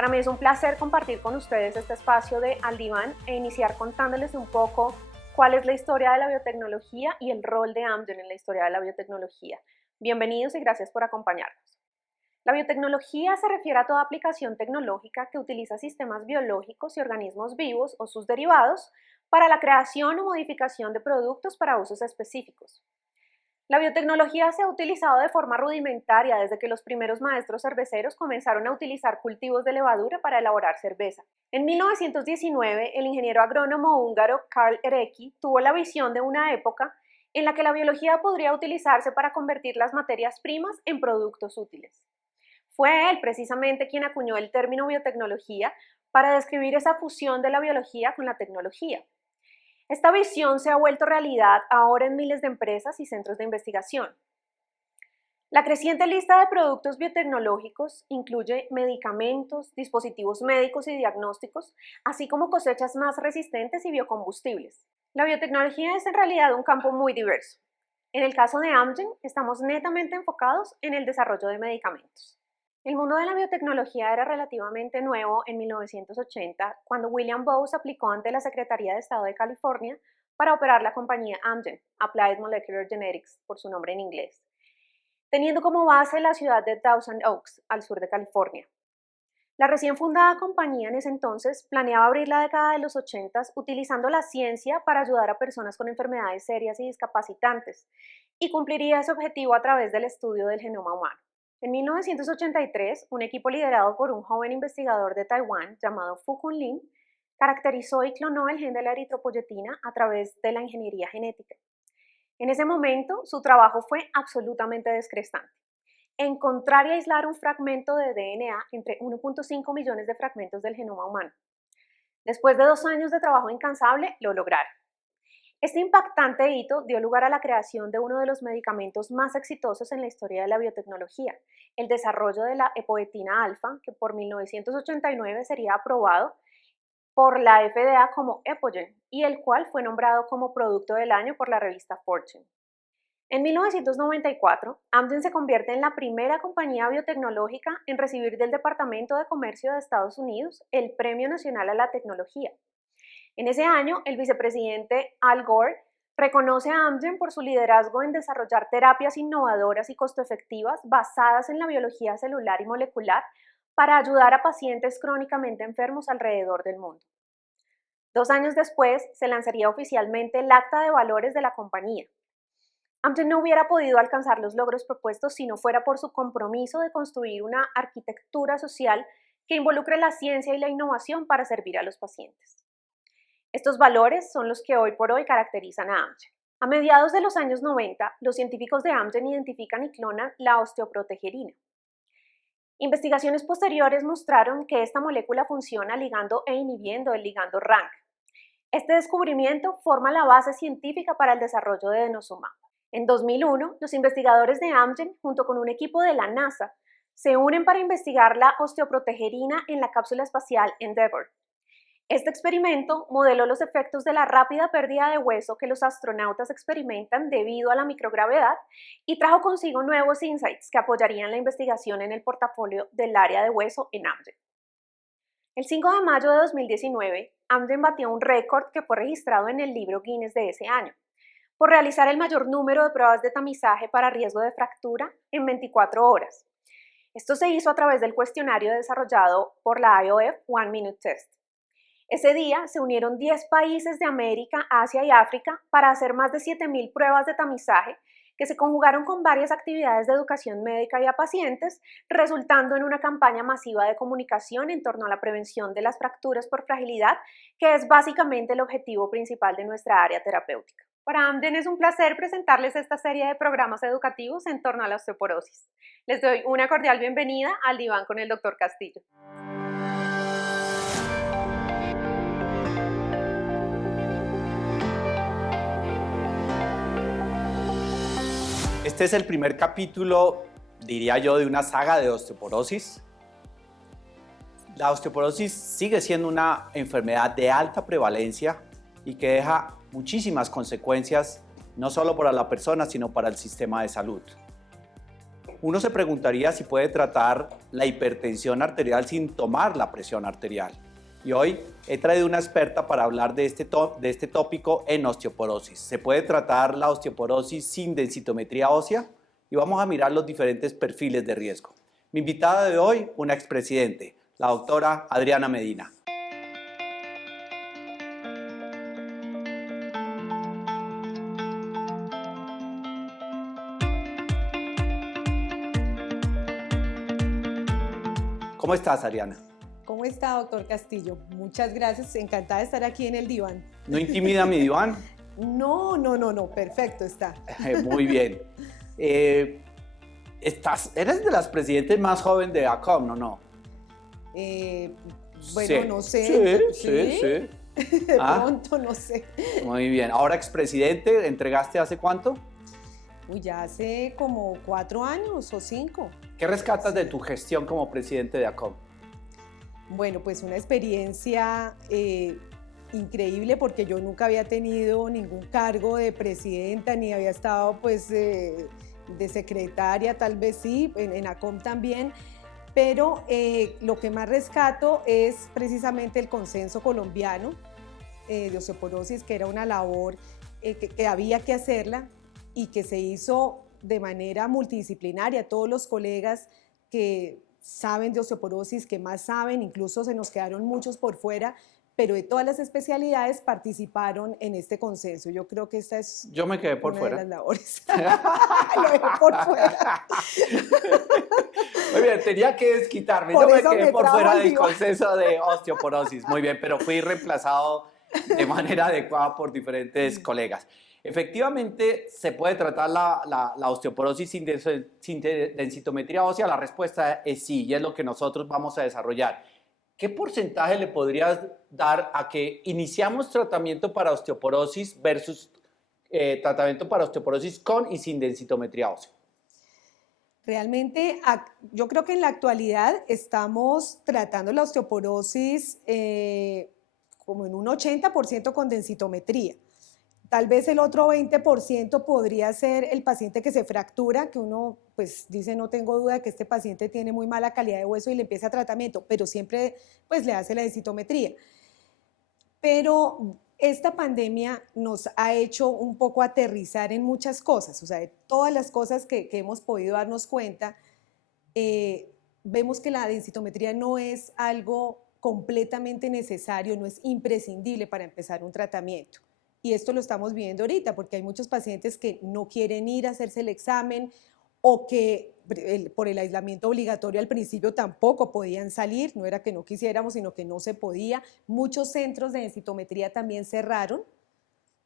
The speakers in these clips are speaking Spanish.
Para mí es un placer compartir con ustedes este espacio de Al Diván e iniciar contándoles un poco cuál es la historia de la biotecnología y el rol de Amgen en la historia de la biotecnología. Bienvenidos y gracias por acompañarnos. La biotecnología se refiere a toda aplicación tecnológica que utiliza sistemas biológicos y organismos vivos o sus derivados para la creación o modificación de productos para usos específicos. La biotecnología se ha utilizado de forma rudimentaria desde que los primeros maestros cerveceros comenzaron a utilizar cultivos de levadura para elaborar cerveza. En 1919, el ingeniero agrónomo húngaro Karl Erecki tuvo la visión de una época en la que la biología podría utilizarse para convertir las materias primas en productos útiles. Fue él precisamente quien acuñó el término biotecnología para describir esa fusión de la biología con la tecnología. Esta visión se ha vuelto realidad ahora en miles de empresas y centros de investigación. La creciente lista de productos biotecnológicos incluye medicamentos, dispositivos médicos y diagnósticos, así como cosechas más resistentes y biocombustibles. La biotecnología es en realidad un campo muy diverso. En el caso de Amgen, estamos netamente enfocados en el desarrollo de medicamentos. El mundo de la biotecnología era relativamente nuevo en 1980, cuando William Bowes aplicó ante la Secretaría de Estado de California para operar la compañía Amgen, Applied Molecular Genetics, por su nombre en inglés, teniendo como base la ciudad de Thousand Oaks, al sur de California. La recién fundada compañía en ese entonces planeaba abrir la década de los 80 utilizando la ciencia para ayudar a personas con enfermedades serias y discapacitantes, y cumpliría ese objetivo a través del estudio del genoma humano. En 1983, un equipo liderado por un joven investigador de Taiwán llamado Fu-Kun Lin caracterizó y clonó el gen de la eritropoyetina a través de la ingeniería genética. En ese momento, su trabajo fue absolutamente descrestante. Encontrar y aislar un fragmento de DNA entre 1.5 millones de fragmentos del genoma humano. Después de 2 años de trabajo incansable, lo lograron. Este impactante hito dio lugar a la creación de uno de los medicamentos más exitosos en la historia de la biotecnología, el desarrollo de la epoetina alfa, que por 1989 sería aprobado por la FDA como Epogen, y el cual fue nombrado como Producto del Año por la revista Fortune. En 1994, Amgen se convierte en la primera compañía biotecnológica en recibir del Departamento de Comercio de Estados Unidos el Premio Nacional a la Tecnología. En ese año, el vicepresidente Al Gore reconoce a Amgen por su liderazgo en desarrollar terapias innovadoras y costo-efectivas basadas en la biología celular y molecular para ayudar a pacientes crónicamente enfermos alrededor del mundo. 2 años después, se lanzaría oficialmente el Acta de Valores de la compañía. Amgen no hubiera podido alcanzar los logros propuestos si no fuera por su compromiso de construir una arquitectura social que involucre la ciencia y la innovación para servir a los pacientes. Estos valores son los que hoy por hoy caracterizan a Amgen. A mediados de los años 90, los científicos de Amgen identifican y clonan la osteoprotegerina. Investigaciones posteriores mostraron que esta molécula funciona ligando e inhibiendo el ligando RANK. Este descubrimiento forma la base científica para el desarrollo de denosumab. En 2001, los investigadores de Amgen, junto con un equipo de la NASA, se unen para investigar la osteoprotegerina en la cápsula espacial Endeavour. Este experimento modeló los efectos de la rápida pérdida de hueso que los astronautas experimentan debido a la microgravedad y trajo consigo nuevos insights que apoyarían la investigación en el portafolio del área de hueso en Amgen. El 5 de mayo de 2019, Amgen batió un récord que fue registrado en el libro Guinness de ese año, por realizar el mayor número de pruebas de tamizaje para riesgo de fractura en 24 horas. Esto se hizo a través del cuestionario desarrollado por la IOF One Minute Test. Ese día se unieron 10 países de América, Asia y África para hacer más de 7.000 pruebas de tamizaje que se conjugaron con varias actividades de educación médica y a pacientes, resultando en una campaña masiva de comunicación en torno a la prevención de las fracturas por fragilidad, que es básicamente el objetivo principal de nuestra área terapéutica. Para Amgen es un placer presentarles esta serie de programas educativos en torno a la osteoporosis. Les doy una cordial bienvenida al Diván con el Dr. Castillo. Este es el primer capítulo, diría yo, de una saga de osteoporosis. La osteoporosis sigue siendo una enfermedad de alta prevalencia y que deja muchísimas consecuencias, no solo para la persona, sino para el sistema de salud. Uno se preguntaría si puede tratar la hipertensión arterial sin tomar la presión arterial. Y hoy he traído una experta para hablar de este tópico en osteoporosis. ¿Se puede tratar la osteoporosis sin densitometría ósea? Y vamos a mirar los diferentes perfiles de riesgo. Mi invitada de hoy, una expresidente, la doctora Adriana Medina. ¿Cómo estás, Adriana? ¿Cómo está, doctor Castillo? Muchas gracias, encantada de estar aquí en el diván. ¿No intimida mi diván? No, perfecto está. Muy bien. Eres de las presidentes más jóvenes de ACOM, ¿no? Bueno, sí. No sé. Sí. De pronto, no sé. Muy bien. Ahora expresidente, ¿entregaste hace cuánto? Uy, ya hace como 4 años o 5. ¿Qué rescatas de tu gestión como presidente de ACOM? Bueno, pues una experiencia increíble porque yo nunca había tenido ningún cargo de presidenta ni había estado pues de secretaria, tal vez sí, en ACOM también, pero lo que más rescato es precisamente el consenso colombiano de osteoporosis, que era una labor que había que hacerla y que se hizo de manera multidisciplinaria. Todos los colegas que saben de osteoporosis, que más saben, incluso se nos quedaron muchos por fuera, pero de todas las especialidades participaron en este consenso. Yo creo que esta es Yo me quedé por una fuera. de las labores. Lo dejé por fuera. Muy bien, tenía que desquitarme. Por Yo me eso quedé me por trajo fuera al del diván. consenso de osteoporosis. Muy bien, pero fui reemplazado de manera adecuada por diferentes colegas. Efectivamente, ¿se puede tratar la osteoporosis sin densitometría ósea? La respuesta es sí, y es lo que nosotros vamos a desarrollar. ¿Qué porcentaje le podrías dar a que iniciamos tratamiento para osteoporosis versus tratamiento para osteoporosis con y sin densitometría ósea? Realmente, yo creo que en la actualidad estamos tratando la osteoporosis como en un 80% con densitometría. Tal vez el otro 20% podría ser el paciente que se fractura, que uno pues dice no tengo duda que este paciente tiene muy mala calidad de hueso y le empieza tratamiento, pero siempre pues le hace la densitometría. Pero esta pandemia nos ha hecho un poco aterrizar en muchas cosas, o sea, de todas las cosas que hemos podido darnos cuenta, vemos que la densitometría no es algo completamente necesario, no es imprescindible para empezar un tratamiento. Y esto lo estamos viendo ahorita porque hay muchos pacientes que no quieren ir a hacerse el examen o que por el aislamiento obligatorio al principio tampoco podían salir, no era que no quisiéramos, sino que no se podía. Muchos centros de densitometría también cerraron,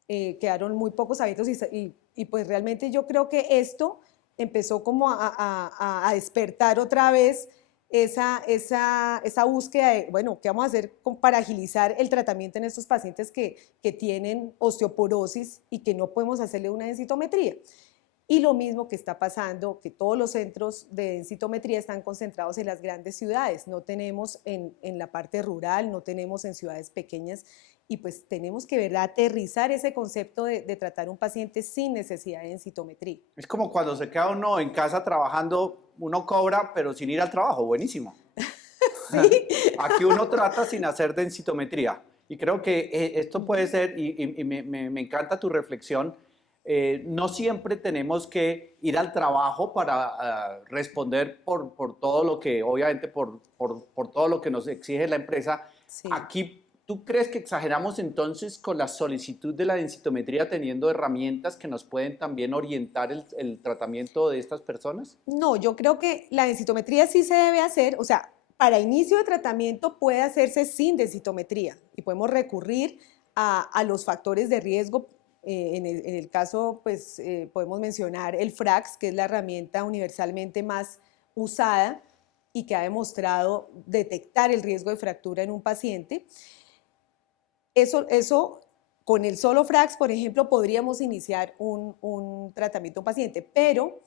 quedaron muy pocos abiertos y pues realmente yo creo que esto empezó como a despertar otra vez esa búsqueda de, bueno, ¿qué vamos a hacer para agilizar el tratamiento en estos pacientes que tienen osteoporosis y que no podemos hacerle una densitometría? Y lo mismo que está pasando, que todos los centros de densitometría están concentrados en las grandes ciudades, no tenemos en la parte rural, no tenemos en ciudades pequeñas, y pues tenemos que ¿verdad? Aterrizar ese concepto de tratar un paciente sin necesidad de densitometría. Es como cuando se queda uno en casa trabajando, uno cobra, pero sin ir al trabajo, buenísimo. ¿Sí? Aquí uno trata sin hacer densitometría. Y creo que esto puede ser, y me encanta tu reflexión, no siempre tenemos que ir al trabajo para responder por todo lo que, obviamente, por todo lo que nos exige la empresa. Sí. Aquí, ¿tú crees que exageramos entonces con la solicitud de la densitometría teniendo herramientas que nos pueden también orientar el tratamiento de estas personas? No, yo creo que la densitometría sí se debe hacer, o sea, para inicio de tratamiento puede hacerse sin densitometría y podemos recurrir a los factores de riesgo. En el caso, pues, podemos mencionar el FRAX, que es la herramienta universalmente más usada y que ha demostrado detectar el riesgo de fractura en un paciente. Eso con el solo FRAX, por ejemplo, podríamos iniciar un tratamiento a un paciente, pero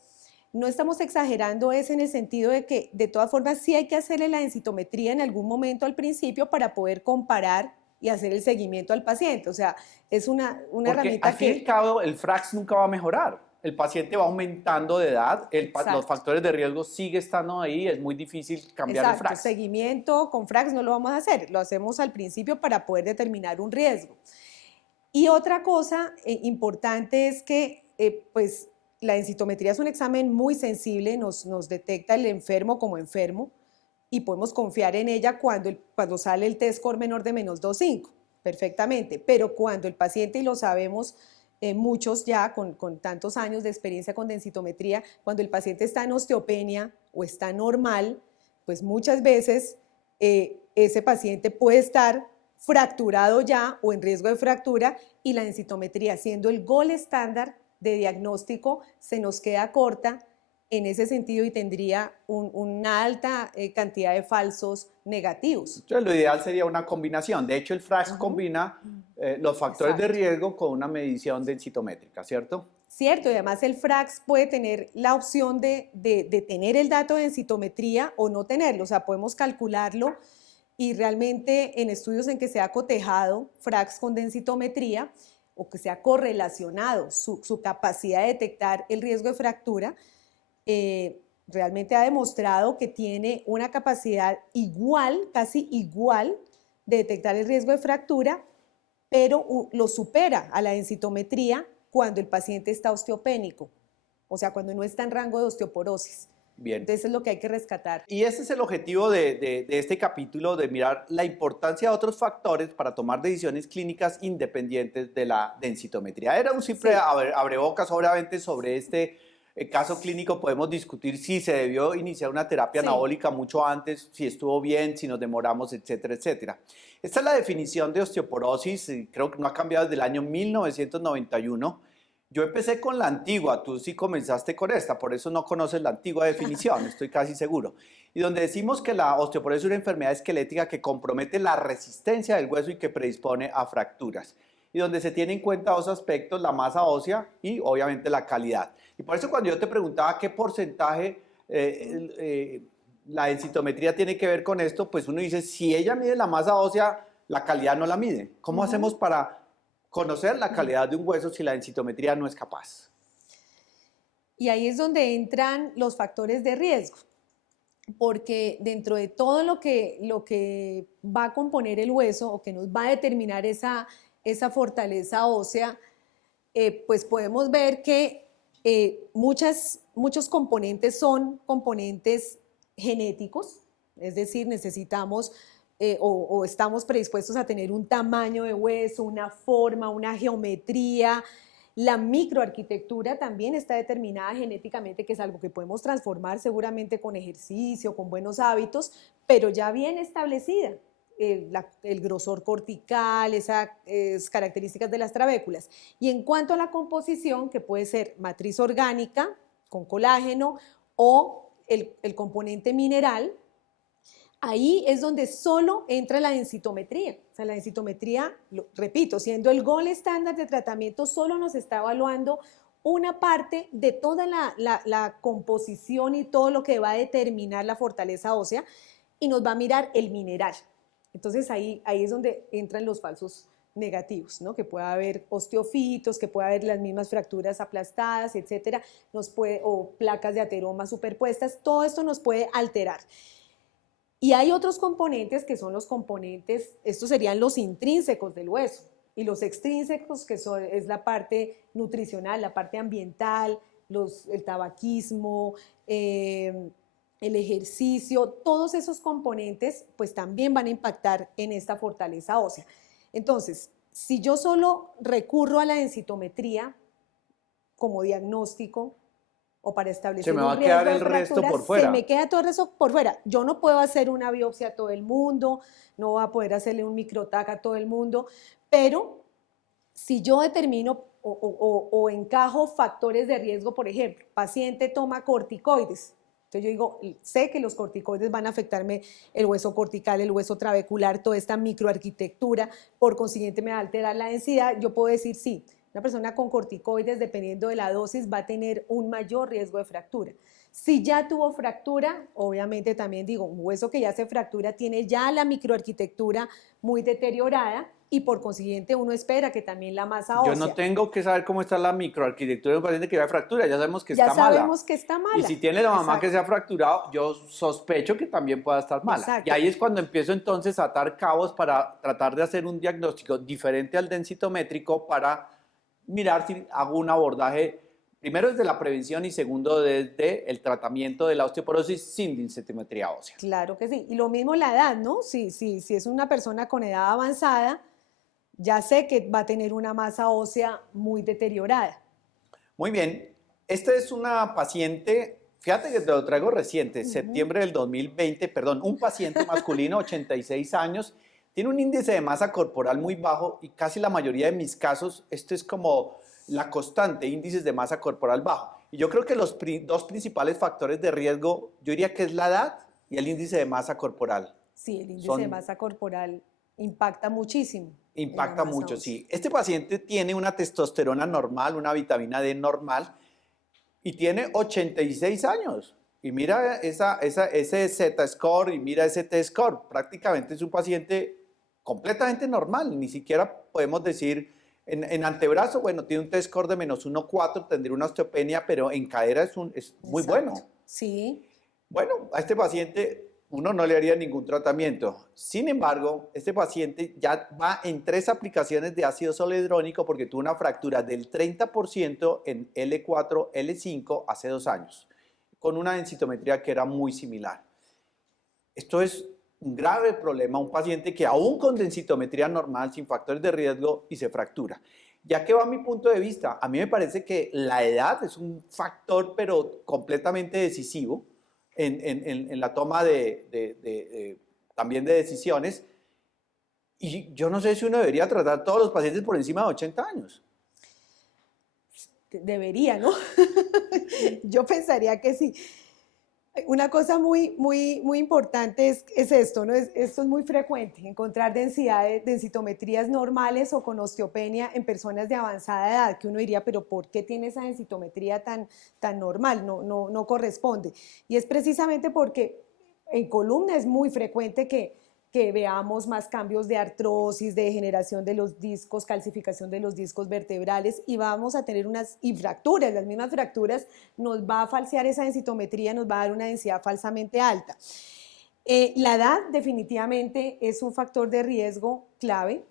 no estamos exagerando eso en el sentido de que de todas formas sí hay que hacerle la densitometría en algún momento al principio para poder comparar y hacer el seguimiento al paciente. O sea, es una herramienta al fin y al cabo el FRAX nunca va a mejorar. el paciente va aumentando de edad, los factores de riesgo siguen estando ahí, es muy difícil cambiar el FRAX. Seguimiento con FRAX no lo vamos a hacer, lo hacemos al principio para poder determinar un riesgo. Y otra cosa importante es que pues, la densitometría es un examen muy sensible, nos detecta el enfermo como enfermo y podemos confiar en ella cuando sale el test score menor de menos 2.5, perfectamente, pero cuando el paciente, y lo sabemos muchos ya con tantos años de experiencia con densitometría, cuando el paciente está en osteopenia o está normal, pues muchas veces ese paciente puede estar fracturado ya o en riesgo de fractura y la densitometría, siendo el gold estándar de diagnóstico, se nos queda corta en ese sentido y tendría una alta cantidad de falsos negativos. Entonces, lo ideal sería una combinación. De hecho, el FRAX combina los factores de riesgo con una medición densitométrica, ¿cierto? Cierto, y además el FRAX puede tener la opción de tener el dato de densitometría o no tenerlo, o sea, podemos calcularlo y realmente en estudios en que se ha cotejado FRAX con densitometría o que se ha correlacionado su capacidad de detectar el riesgo de fractura, realmente ha demostrado que tiene una capacidad igual, casi igual, de detectar el riesgo de fractura, pero lo supera a la densitometría cuando el paciente está osteopénico, o sea, cuando no está en rango de osteoporosis. Bien. Entonces es lo que hay que rescatar. Y ese es el objetivo de este capítulo, de mirar la importancia de otros factores para tomar decisiones clínicas independientes de la densitometría. Era un simple abrebocas, obviamente, sobre este caso clínico podemos discutir si se debió iniciar una terapia anabólica mucho antes, si estuvo bien, si nos demoramos, etcétera, etcétera. Esta es la definición de osteoporosis, creo que no ha cambiado desde el año 1991. Yo empecé con la antigua, tú sí comenzaste con esta, por eso no conoces la antigua definición, estoy casi seguro. Y donde decimos que la osteoporosis es una enfermedad esquelética que compromete la resistencia del hueso y que predispone a fracturas. Y donde se tiene en cuenta dos aspectos, la masa ósea y obviamente la calidad. Y por eso cuando yo te preguntaba qué porcentaje la densitometría tiene que ver con esto, pues uno dice, si ella mide la masa ósea, la calidad no la mide. ¿Cómo hacemos para conocer la calidad de un hueso si la densitometría no es capaz? Y ahí es donde entran los factores de riesgo, porque dentro de todo lo que va a componer el hueso o que nos va a determinar esa fortaleza ósea, pues podemos ver que muchos componentes son componentes genéticos, es decir, necesitamos o estamos predispuestos a tener un tamaño de hueso, una forma, una geometría. La microarquitectura también está determinada genéticamente, que es algo que podemos transformar seguramente con ejercicio, con buenos hábitos, pero ya bien establecida. El grosor cortical, esas características de las trabéculas. Y en cuanto a la composición, que puede ser matriz orgánica con colágeno o el componente mineral, ahí es donde solo entra la densitometría. O sea, la densitometría, repito, siendo el gold estándar de tratamiento, solo nos está evaluando una parte de toda la composición y todo lo que va a determinar la fortaleza ósea y nos va a mirar el mineral. Entonces ahí es donde entran los falsos negativos, ¿no? Que pueda haber osteofitos, que pueda haber las mismas fracturas aplastadas, etcétera, o placas de ateroma superpuestas, todo esto nos puede alterar. Y hay otros componentes que son los componentes, estos serían los intrínsecos del hueso, y los extrínsecos, que es la parte nutricional, la parte ambiental, el tabaquismo, el ejercicio, todos esos componentes pues también van a impactar en esta fortaleza ósea. Entonces, si yo solo recurro a la densitometría como diagnóstico o para establecer un riesgo de fractura, se me va a quedar el resto por fuera. Se me queda todo el resto por fuera. Yo no puedo hacer una biopsia a todo el mundo, no voy a poder hacerle un microtac a todo el mundo, pero si yo determino o encajo factores de riesgo, por ejemplo, paciente toma corticoides, entonces yo digo, sé que los corticoides van a afectarme el hueso cortical, el hueso trabecular, toda esta microarquitectura, por consiguiente me va a alterar la densidad, yo puedo decir sí, una persona con corticoides, dependiendo de la dosis, va a tener un mayor riesgo de fractura. Si ya tuvo fractura, obviamente también digo, un hueso que ya se fractura tiene ya la microarquitectura muy deteriorada y por consiguiente uno espera que también la masa ósea. Yo no tengo que saber cómo está la microarquitectura de un paciente que va a fractura, ya sabemos que está ya mala. sabemos que está mala. Y si tiene la mamá Exacto. que se ha fracturado, yo sospecho que también pueda estar mala. Exacto. Y ahí es cuando empiezo entonces a atar cabos para tratar de hacer un diagnóstico diferente al densitométrico para mirar si hago un abordaje, primero desde la prevención y segundo desde el tratamiento de la osteoporosis sin densitometría ósea. Claro que sí. Y lo mismo la edad, ¿no? Si es una persona con edad avanzada, ya sé que va a tener una masa ósea muy deteriorada. Muy bien, esta es una paciente, fíjate que te lo traigo reciente, septiembre del 2020, perdón, un paciente masculino, 86 años, tiene un índice de masa corporal muy bajo y casi la mayoría de mis casos, esto es como la constante, índices de masa corporal bajo. Y yo creo que los dos principales factores de riesgo, yo diría que es la edad y el índice de masa corporal. Sí, el índice de masa corporal impacta muchísimo. Impacta mucho, sí. Este paciente tiene una testosterona normal, una vitamina D normal y tiene 86 años. Y mira ese Z-score y mira ese T-score. Prácticamente es un paciente completamente normal. Ni siquiera podemos decir, en antebrazo, bueno, tiene un T-score de menos 1,4, tendría una osteopenia, pero en cadera es muy bueno. Sí. Bueno, a este paciente uno no le haría ningún tratamiento. Sin embargo, este paciente ya va en 3 aplicaciones de ácido zoledrónico porque tuvo una fractura del 30% en L4, L5 hace 2 años, con una densitometría que era muy similar. Esto es un grave problema, un paciente que aún con densitometría normal, sin factores de riesgo, y se fractura. Ya que va mi punto de vista, a mí me parece que la edad es un factor, pero completamente decisivo, en la toma también de decisiones. Y yo no sé si uno debería tratar a todos los pacientes por encima de 80 años. Debería, ¿no? Yo pensaría que sí. Una cosa muy importante es esto, ¿no? Esto es muy frecuente, encontrar densitometrías normales o con osteopenia en personas de avanzada edad, que uno diría, pero ¿por qué tiene esa densitometría tan normal? No corresponde. Y es precisamente porque en columna es muy frecuente que veamos más cambios de artrosis, de degeneración de los discos, calcificación de los discos vertebrales y vamos a tener y fracturas, las mismas fracturas nos va a falsear esa densitometría, nos va a dar una densidad falsamente alta. La edad definitivamente es un factor de riesgo clave.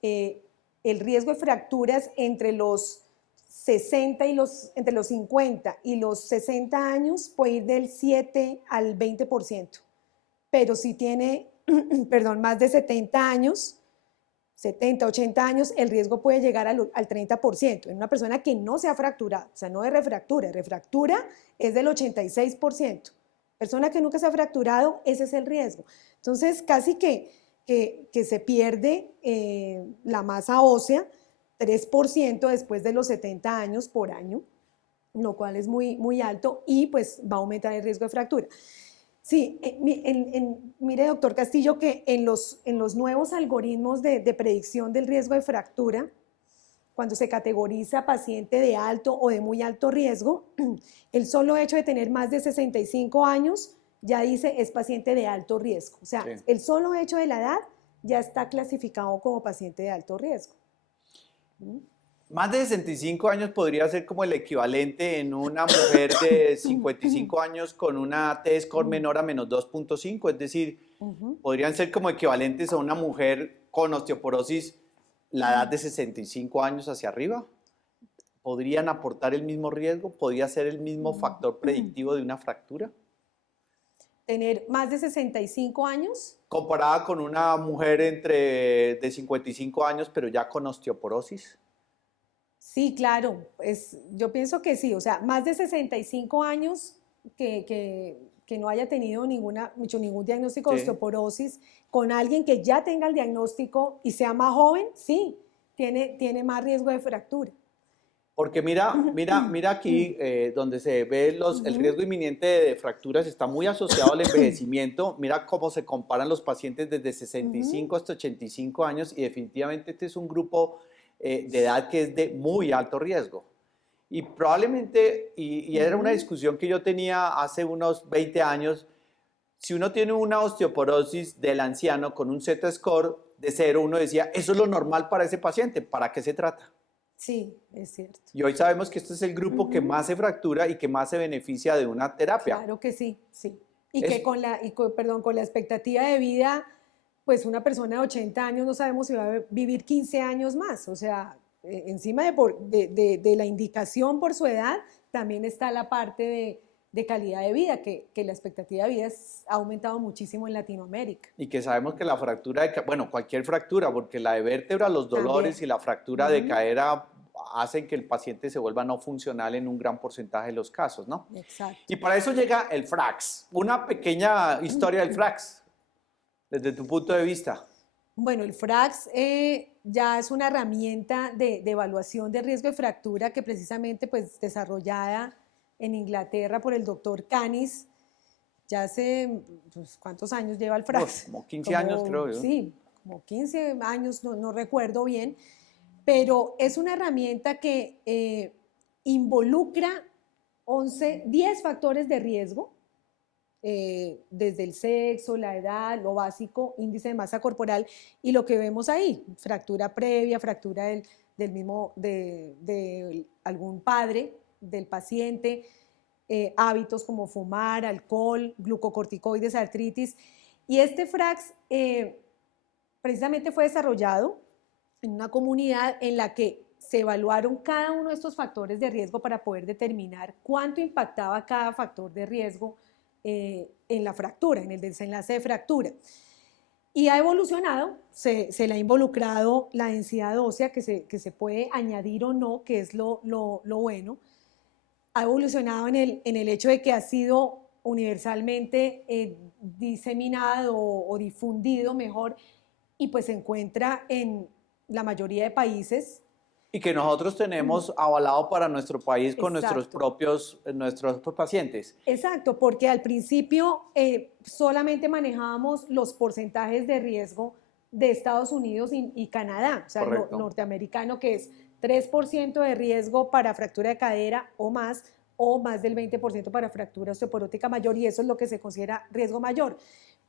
El riesgo de fracturas entre los 50 y los 60 años puede ir del 7 al 20%, pero si tiene más de 70 años, 70, 80 años, el riesgo puede llegar al 30%. En una persona que no se ha fracturado, o sea, no de refractura es del 86%. Persona que nunca se ha fracturado, ese es el riesgo. Entonces, casi que se pierde la masa ósea, 3% después de los 70 años por año, lo cual es muy alto y pues va a aumentar el riesgo de fractura. Sí, mire, doctor Castillo, que en los nuevos algoritmos de predicción del riesgo de fractura, cuando se categoriza paciente de alto o de muy alto riesgo, el solo hecho de tener más de 65 años ya dice es paciente de alto riesgo. O sea, sí, el solo hecho de la edad ya está clasificado como paciente de alto riesgo. Más de 65 años podría ser como el equivalente en una mujer de 55 años con una T-score menor a menos 2.5, es decir, podrían ser como equivalentes a una mujer con osteoporosis la edad de 65 años hacia arriba. ¿Podrían aportar el mismo riesgo? ¿Podría ser el mismo factor predictivo de una fractura? ¿Tener más de 65 años? Comparada con una mujer de 55 años pero ya con osteoporosis. Sí, claro, yo pienso que sí, o sea, más de 65 años que no haya tenido ningún diagnóstico de osteoporosis, con alguien que ya tenga el diagnóstico y sea más joven, sí, tiene más riesgo de fractura. Porque mira aquí, donde se ve el riesgo inminente de fracturas está muy asociado al envejecimiento. Mira cómo se comparan los pacientes desde 65 hasta 85 años y definitivamente este es un grupo de edad que es de muy alto riesgo. Y probablemente, y era una discusión que yo tenía hace unos 20 años, si uno tiene una osteoporosis del anciano con un Z-score de cero, uno decía, eso es lo normal para ese paciente, ¿para qué se trata? Sí, es cierto. Y hoy sabemos que este es el grupo que más se fractura y que más se beneficia de una terapia. Claro que sí, sí. Y que con la expectativa de vida, pues una persona de 80 años no sabemos si va a vivir 15 años más. O sea, encima de la indicación por su edad, también está la parte de calidad de vida, que la expectativa de vida ha aumentado muchísimo en Latinoamérica. Y que sabemos que la fractura, bueno, cualquier fractura, porque la de vértebra, los dolores También. y la fractura de cadera hacen que el paciente se vuelva no funcional en un gran porcentaje de los casos, ¿no? Exacto. Y para eso llega el FRAX. Una pequeña historia del FRAX, desde tu punto de vista. Bueno, el FRAX ya es una herramienta de evaluación de riesgo de fractura que precisamente pues desarrollada en Inglaterra por el doctor Canis. Ya hace, pues, ¿cuántos años lleva el FRAX? Como 15 años creo yo. Sí, como 15 años, no recuerdo bien, pero es una herramienta que involucra 10 factores de riesgo, desde el sexo, la edad, lo básico, índice de masa corporal y lo que vemos ahí, fractura previa, fractura de algún padre del paciente, hábitos como fumar, alcohol, glucocorticoides, artritis. Y este FRAX precisamente fue desarrollado en una comunidad en la que se evaluaron cada uno de estos factores de riesgo para poder determinar cuánto impactaba cada factor de riesgo en la fractura, en el desenlace de fractura. Y ha evolucionado, se le ha involucrado la densidad ósea, que se puede añadir o no, que es lo bueno. Ha evolucionado en el hecho de que ha sido universalmente diseminado o difundido mejor, y pues se encuentra en la mayoría de países. Y que nosotros tenemos avalado para nuestro país con nuestros propios pacientes. Exacto, porque al principio solamente manejábamos los porcentajes de riesgo de Estados Unidos y Canadá, o sea, norteamericano, que es 3% de riesgo para fractura de cadera o más del 20% para fractura osteoporótica mayor, y eso es lo que se considera riesgo mayor.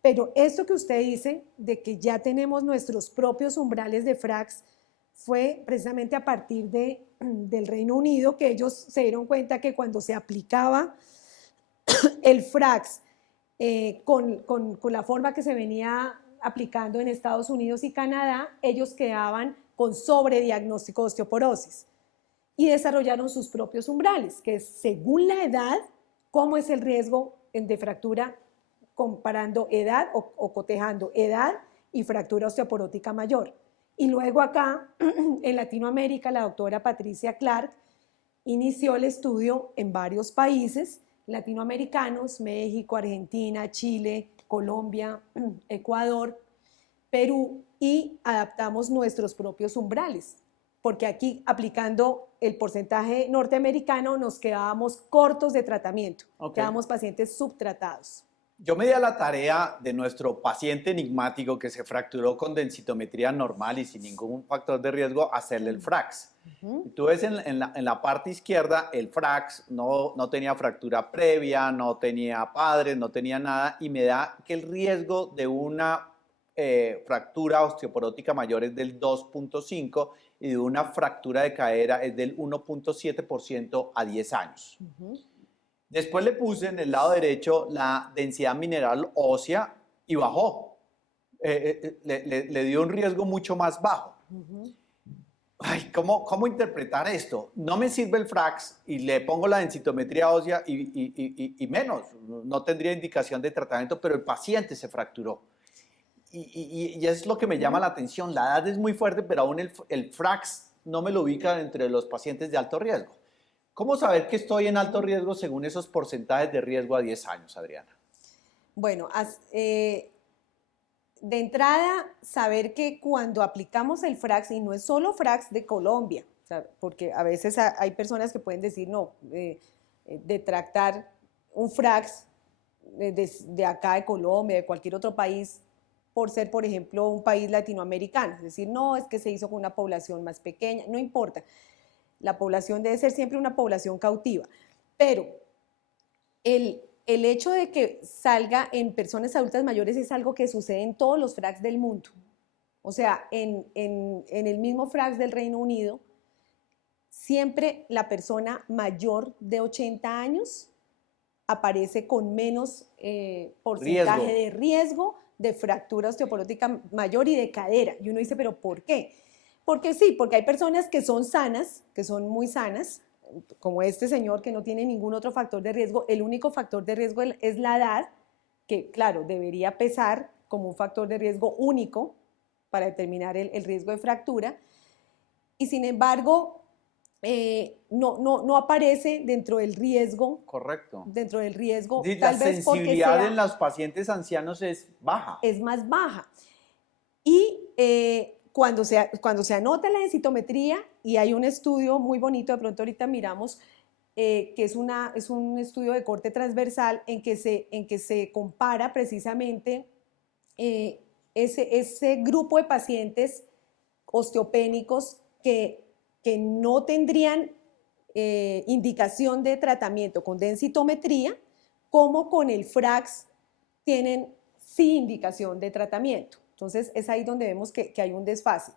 Pero esto que usted dice, de que ya tenemos nuestros propios umbrales de FRAX, fue precisamente a partir del Reino Unido, que ellos se dieron cuenta que cuando se aplicaba el FRAX con la forma que se venía aplicando en Estados Unidos y Canadá, ellos quedaban con sobrediagnóstico de osteoporosis y desarrollaron sus propios umbrales, que es según la edad, cómo es el riesgo de fractura, comparando edad o cotejando edad y fractura osteoporótica mayor. Y luego acá, en Latinoamérica, la doctora Patricia Clark inició el estudio en varios países latinoamericanos, México, Argentina, Chile, Colombia, Ecuador, Perú, y adaptamos nuestros propios umbrales, porque aquí, aplicando el porcentaje norteamericano, nos quedábamos cortos de tratamiento, quedábamos pacientes subtratados. Yo me di a la tarea de nuestro paciente enigmático que se fracturó con densitometría normal y sin ningún factor de riesgo, hacerle el FRAX. Tú ves en la parte izquierda, el FRAX no tenía fractura previa, no tenía padres, no tenía nada, y me da que el riesgo de una fractura osteoporótica mayor es del 2.5 y de una fractura de cadera es del 1.7% a 10 años. Después le puse en el lado derecho la densidad mineral ósea y bajó. Le dio un riesgo mucho más bajo. Ay, ¿cómo interpretar esto? No me sirve el FRAX y le pongo la densitometría ósea y menos. No tendría indicación de tratamiento, pero el paciente se fracturó. Y es lo que me llama la atención. La edad es muy fuerte, pero aún el FRAX no me lo ubica entre los pacientes de alto riesgo. ¿Cómo saber que estoy en alto riesgo según esos porcentajes de riesgo a 10 años, Adriana? Bueno, de entrada, saber que cuando aplicamos el FRAX, y no es solo FRAX de Colombia, o sea, porque a veces hay personas que pueden decir, no, detractar un FRAX de acá de Colombia, de cualquier otro país, por ser, por ejemplo, un país latinoamericano. Es decir, no, es que se hizo con una población más pequeña, no importa. La población debe ser siempre una población cautiva, pero el hecho de que salga en personas adultas mayores es algo que sucede en todos los FRAX del mundo. O sea, en el mismo FRAX del Reino Unido, siempre la persona mayor de 80 años aparece con menos porcentaje de riesgo de fractura osteoporótica mayor y de cadera. Y uno dice, ¿pero por qué? Porque sí, porque hay personas que son sanas, que son muy sanas, como este señor que no tiene ningún otro factor de riesgo. El único factor de riesgo es la edad, que claro, debería pesar como un factor de riesgo único para determinar el riesgo de fractura. Y sin embargo, no aparece dentro del riesgo. Correcto. Dentro del riesgo. La sensibilidad en los pacientes ancianos es baja. Es más baja. Y cuando se anota la densitometría, y hay un estudio muy bonito, de pronto ahorita miramos, que es un estudio de corte transversal en que se compara precisamente ese grupo de pacientes osteopénicos que no tendrían indicación de tratamiento con densitometría, como con el FRAX tienen sí indicación de tratamiento. Entonces es ahí donde vemos que hay un desfase.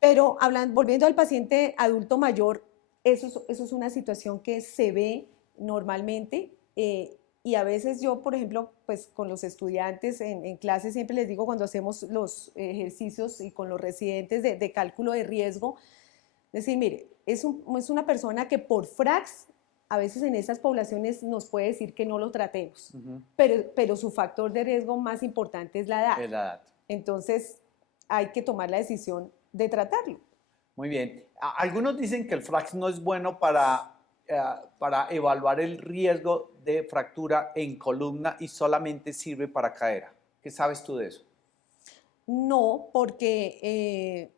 Pero volviendo al paciente adulto mayor, eso es una situación que se ve normalmente y a veces yo, por ejemplo, pues con los estudiantes en clase siempre les digo, cuando hacemos los ejercicios y con los residentes de cálculo de riesgo, decir, mire, es una persona que por FRAX a veces en esas poblaciones nos puede decir que no lo tratemos, pero su factor de riesgo más importante es la edad. Es la edad. Entonces hay que tomar la decisión de tratarlo. Muy bien. Algunos dicen que el FRAX no es bueno para evaluar el riesgo de fractura en columna y solamente sirve para cadera. ¿Qué sabes tú de eso? No, porque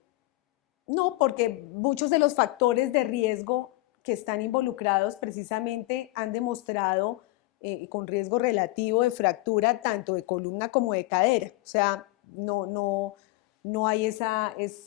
muchos de los factores de riesgo que están involucrados precisamente han demostrado con riesgo relativo de fractura tanto de columna como de cadera. O sea, no hay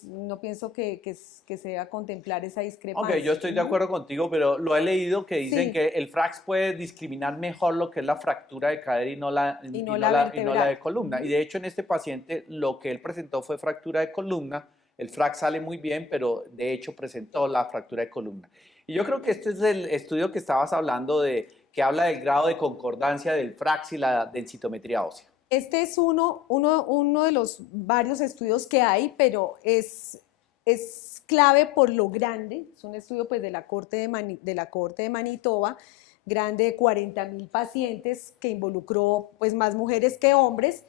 no pienso que se deba contemplar esa discrepancia. Ok, yo estoy de acuerdo contigo, pero lo he leído que dicen que el FRAX puede discriminar mejor lo que es la fractura de cadera y no la de columna. Y de hecho en este paciente lo que él presentó fue fractura de columna. El FRAX sale muy bien, pero de hecho presentó la fractura de columna. Y yo creo que este es el estudio que estabas hablando que habla del grado de concordancia del FRAX y la densitometría ósea. Este es uno de los varios estudios que hay, pero es clave por lo grande. Es un estudio pues, de la Corte de Manitoba, grande, de 40,000 pacientes, que involucró pues, más mujeres que hombres,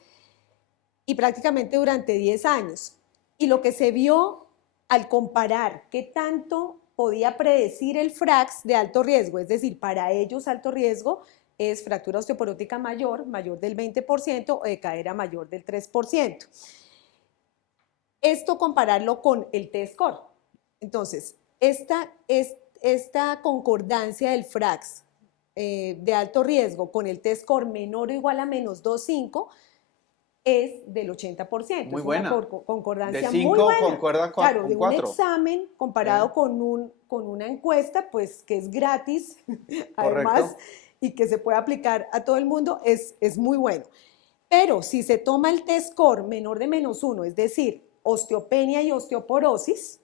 y prácticamente durante 10 años. Y lo que se vio al comparar qué tanto podía predecir el FRAX de alto riesgo, es decir, para ellos alto riesgo, es fractura osteoporótica mayor del 20% o de cadera mayor del 3%. Esto compararlo con el T-score. Entonces, esta concordancia del FRAX de alto riesgo con el T-score menor o igual a menos 2,5 es del 80%. Muy buena. Una concordancia de 5 muy buena. Concuerda con claro, de 4. Un examen comparado con una encuesta, pues que es gratis, además, Correcto. y que se puede aplicar a todo el mundo, es muy bueno. Pero si se toma el T-score menor de -1, es decir, osteopenia y osteoporosis,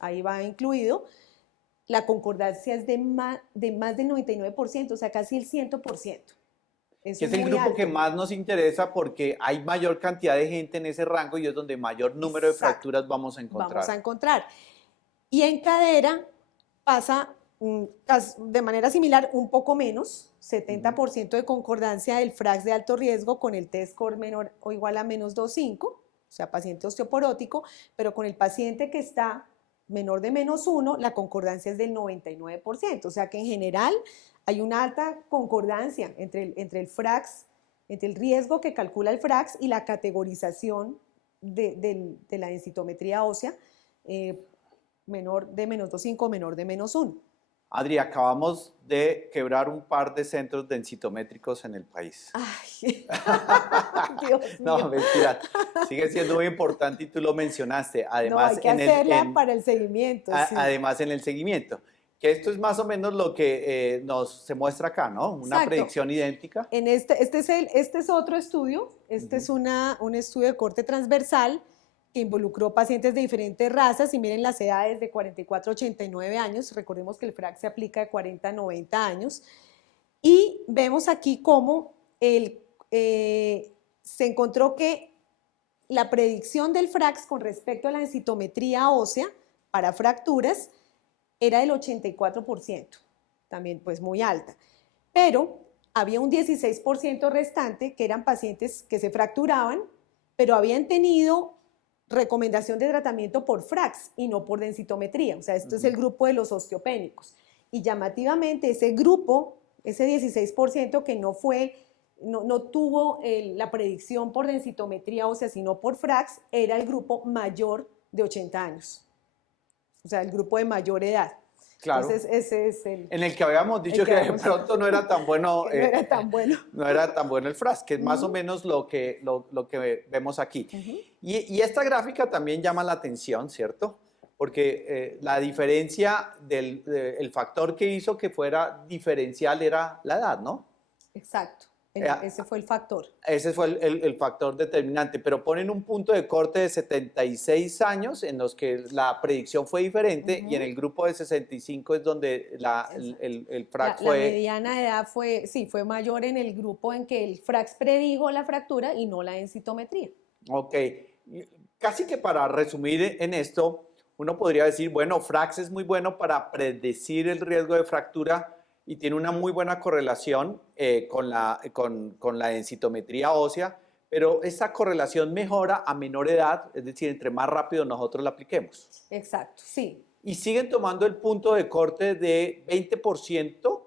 ahí va incluido, la concordancia es de más del 99%, o sea, casi el 100%. Que es el grupo alto. que más nos interesa porque hay mayor cantidad de gente en ese rango y es donde mayor número de fracturas vamos a encontrar. Y en cadera pasa de manera similar, un poco menos, 70% de concordancia del FRAX de alto riesgo con el T-score menor o igual a menos 2,5, o sea, paciente osteoporótico, pero con el paciente que está menor de -1, la concordancia es del 99%, o sea que en general hay una alta concordancia entre el FRAX, entre el riesgo que calcula el FRAX y la categorización de la densitometría ósea, menor de -2,5, menor de -1. Adri, acabamos de quebrar un par de centros densitométricos en el país. Ay, Dios mío. No, mentira. Sigue siendo muy importante y tú lo mencionaste. Además, hay que hacerla para el seguimiento. Sí. Además, en el seguimiento. Que esto es más o menos lo que se muestra acá, ¿no? Una Exacto. predicción idéntica. Este es otro estudio. Este es un estudio de corte transversal que involucró pacientes de diferentes razas, y miren las edades de 44 a 89 años, recordemos que el FRAX se aplica de 40 a 90 años, y vemos aquí cómo se encontró que la predicción del FRAX con respecto a la densitometría ósea para fracturas era del 84%, también pues muy alta, pero había un 16% restante que eran pacientes que se fracturaban, pero habían tenido recomendación de tratamiento por FRAX y no por densitometría. O sea, esto es el grupo de los osteopénicos. Y llamativamente ese grupo, ese 16% que no tuvo la predicción por densitometría ósea, sino por FRAX, era el grupo mayor de 80 años. O sea, el grupo de mayor edad. Claro. Entonces, ese es en el que habíamos dicho que de pronto no era tan bueno. No era tan bueno. No era tan bueno el FRAX, que es más o menos lo que vemos aquí. Y esta gráfica también llama la atención, ¿cierto? Porque la diferencia el factor que hizo que fuera diferencial era la edad, ¿no? Exacto. Ese fue el factor. Ese fue el factor determinante, pero ponen un punto de corte de 76 años en los que la predicción fue diferente, y en el grupo de 65 es donde el FRAX fue... La mediana edad fue mayor en el grupo en que el FRAX predijo la fractura y no la densitometría. Ok, casi que para resumir en esto, uno podría decir, bueno, FRAX es muy bueno para predecir el riesgo de fractura y tiene una muy buena correlación con la densitometría ósea, pero esa correlación mejora a menor edad, es decir, entre más rápido nosotros la apliquemos. Exacto, sí. Y siguen tomando el punto de corte de 20%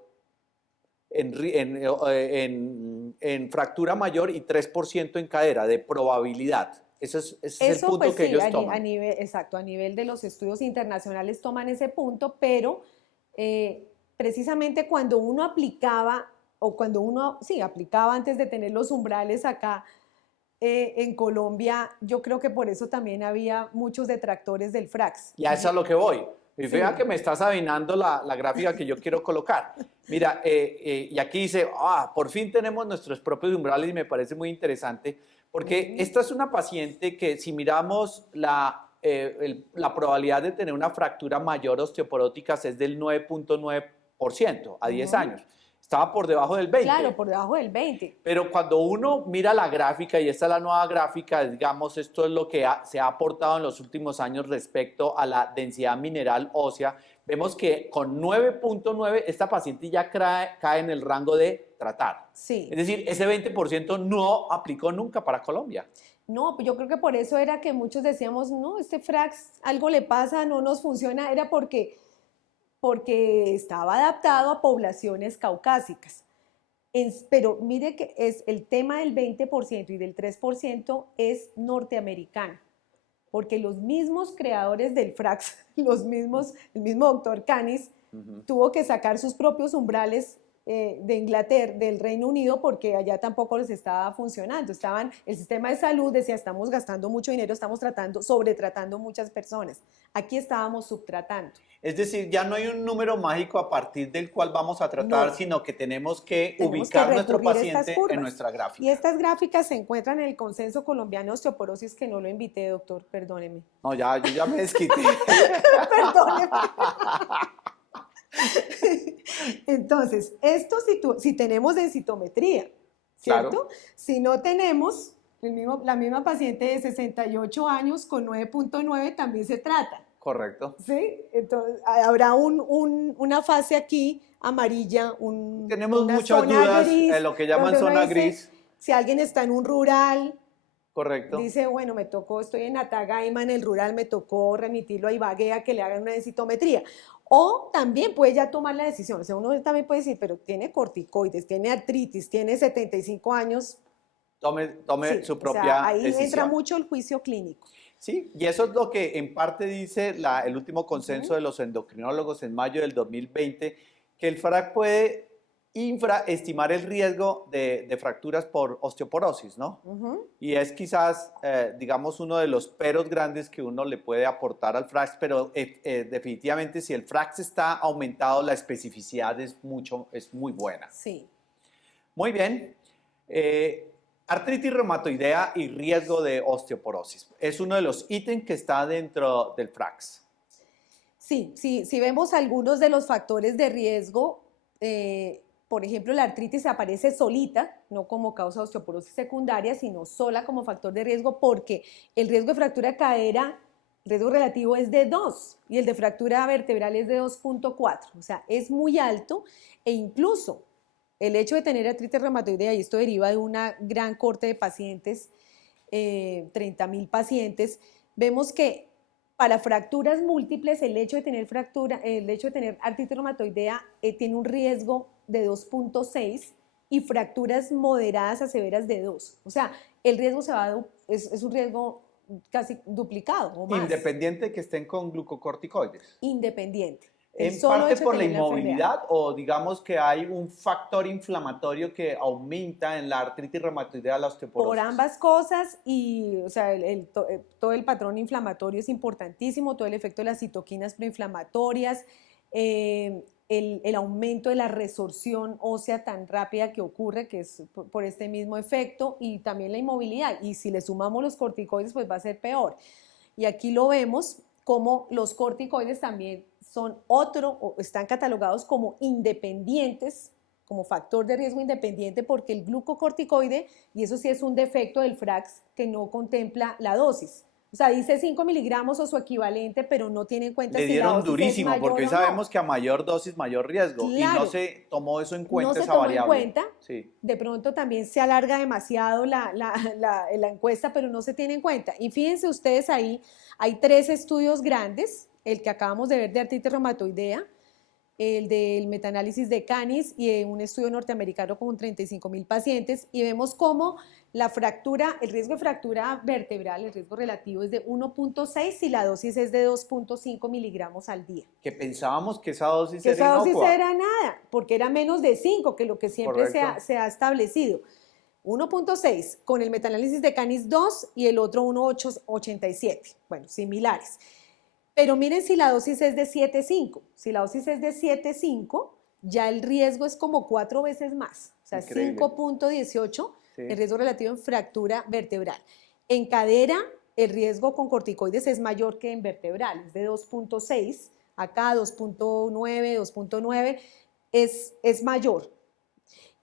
en fractura mayor y 3% en cadera, de probabilidad. Ese es el punto pues, que sí, ellos toman. Exacto, a nivel de los estudios internacionales toman ese punto, pero precisamente cuando uno aplicaba, o cuando uno, aplicaba antes de tener los umbrales acá en Colombia, yo creo que por eso también había muchos detractores del FRAX. Y a eso es a lo que voy. Y vea que me estás adivinando la gráfica que yo quiero colocar. Mira, y aquí dice, por fin tenemos nuestros propios umbrales, y me parece muy interesante, porque esta es una paciente que, si miramos la probabilidad de tener una fractura mayor osteoporótica es del 9.9% a 10 años. Estaba por debajo del 20%. Claro, por debajo del 20%. Pero cuando uno mira la gráfica, y esta es la nueva gráfica, digamos, esto es lo que se ha aportado en los últimos años respecto a la densidad mineral ósea, vemos que con 9.9 esta paciente ya cae en el rango de tratar. Sí. Es decir, ese 20% no aplicó nunca para Colombia. No, yo creo que por eso era que muchos decíamos, no, este FRAX algo le pasa, no nos funciona, era porque estaba adaptado a poblaciones caucásicas. Pero mire que el tema del 20% y del 3% es norteamericano, porque los mismos creadores del FRAX, el mismo doctor Canis, tuvo que sacar sus propios umbrales de Inglaterra, del Reino Unido, porque allá tampoco les estaba funcionando. El sistema de salud decía, estamos gastando mucho dinero, estamos sobretratando muchas personas. Aquí estábamos subtratando. Es decir, ya no hay un número mágico a partir del cual vamos a tratar, sino que tenemos que ubicar a nuestro paciente en nuestra gráfica. Y estas gráficas se encuentran en el Consenso Colombiano de Osteoporosis, que no lo invité, doctor, perdóneme. No, yo ya me desquité. Perdóneme. Entonces, esto si tenemos densitometría, ¿cierto? Claro. Si no tenemos, la misma paciente de 68 años con 9.9 también se trata. Correcto. ¿Sí? Entonces, habrá una fase aquí amarilla, tenemos una muchas zona dudas gris, en lo que llaman zona gris. Si alguien está en un rural, correcto, dice, bueno, estoy en Atagaima, en el rural, me tocó remitirlo a Ibagué a que le hagan una densitometría. O también puede ya tomar la decisión. O sea, uno también puede decir, pero tiene corticoides, tiene artritis, tiene 75 años. Tome su propia ahí decisión. entra mucho el juicio clínico. Sí, y eso es lo que en parte dice el último consenso de los endocrinólogos en mayo del 2020, que el FRAC puede infraestimar el riesgo de fracturas por osteoporosis, ¿no? Y es quizás, digamos, uno de los peros grandes que uno le puede aportar al FRAX, pero definitivamente si el FRAX está aumentado, la especificidad es muy buena. Sí. Muy bien. Artritis reumatoidea y riesgo de osteoporosis. Es uno de los ítems que está dentro del FRAX. Sí, si vemos algunos de los factores de riesgo, por ejemplo, la artritis aparece solita, no como causa de osteoporosis secundaria, sino sola como factor de riesgo porque el riesgo de fractura de cadera, el riesgo relativo es de 2 y el de fractura vertebral es de 2.4, o sea, es muy alto e incluso el hecho de tener artritis reumatoidea, y esto deriva de una gran corte de pacientes, 30.000 pacientes, vemos que para fracturas múltiples, el hecho de tener artritis reumatoidea tiene un riesgo de 2.6 y fracturas moderadas a severas de 2. O sea, el riesgo es un riesgo casi duplicado o más. Independiente de que estén con glucocorticoides. Independiente. En parte por la inmovilidad o digamos que hay un factor inflamatorio que aumenta en la artritis reumatoidea, la osteoporosis. Por ambas cosas y o sea, todo el patrón inflamatorio es importantísimo, todo el efecto de las citoquinas proinflamatorias, el aumento de la resorción ósea tan rápida que ocurre, que es por este mismo efecto, y también la inmovilidad. Y si le sumamos los corticoides, pues va a ser peor. Y aquí lo vemos como los corticoides también son o están catalogados como independientes, como factor de riesgo independiente, porque el glucocorticoide, y eso sí es un defecto del FRAX, que no contempla la dosis. O sea, dice 5 miligramos o su equivalente, pero no tiene en cuenta si la dosis es mayor. Le dieron durísimo, porque hoy sabemos que a mayor dosis, mayor riesgo, claro, y no se tomó eso en cuenta, no esa variable. No se tomó en cuenta, sí. De pronto también se alarga demasiado la encuesta, pero no se tiene en cuenta. Y fíjense ustedes ahí, hay 3 estudios grandes, el que acabamos de ver de artritis reumatoidea, el del metaanálisis de Canis y un estudio norteamericano con 35.000 pacientes, y vemos cómo la fractura, el riesgo de fractura vertebral, el riesgo relativo es de 1.6 y la dosis es de 2.5 miligramos al día. Que pensábamos que esa dosis era inocua. Esa dosis era nada, porque era menos de 5, que lo que siempre se ha establecido. 1.6 con el metaanálisis de Canis 2 y el otro 1.87, bueno, similares. Pero miren si la dosis es de 7.5. Si la dosis es de 7.5, ya el riesgo es como 4 veces más. O sea, 5.18 el riesgo relativo en fractura vertebral. En cadera, el riesgo con corticoides es mayor que en vertebral, es de 2.6. Acá 2.9, 2.9 es mayor.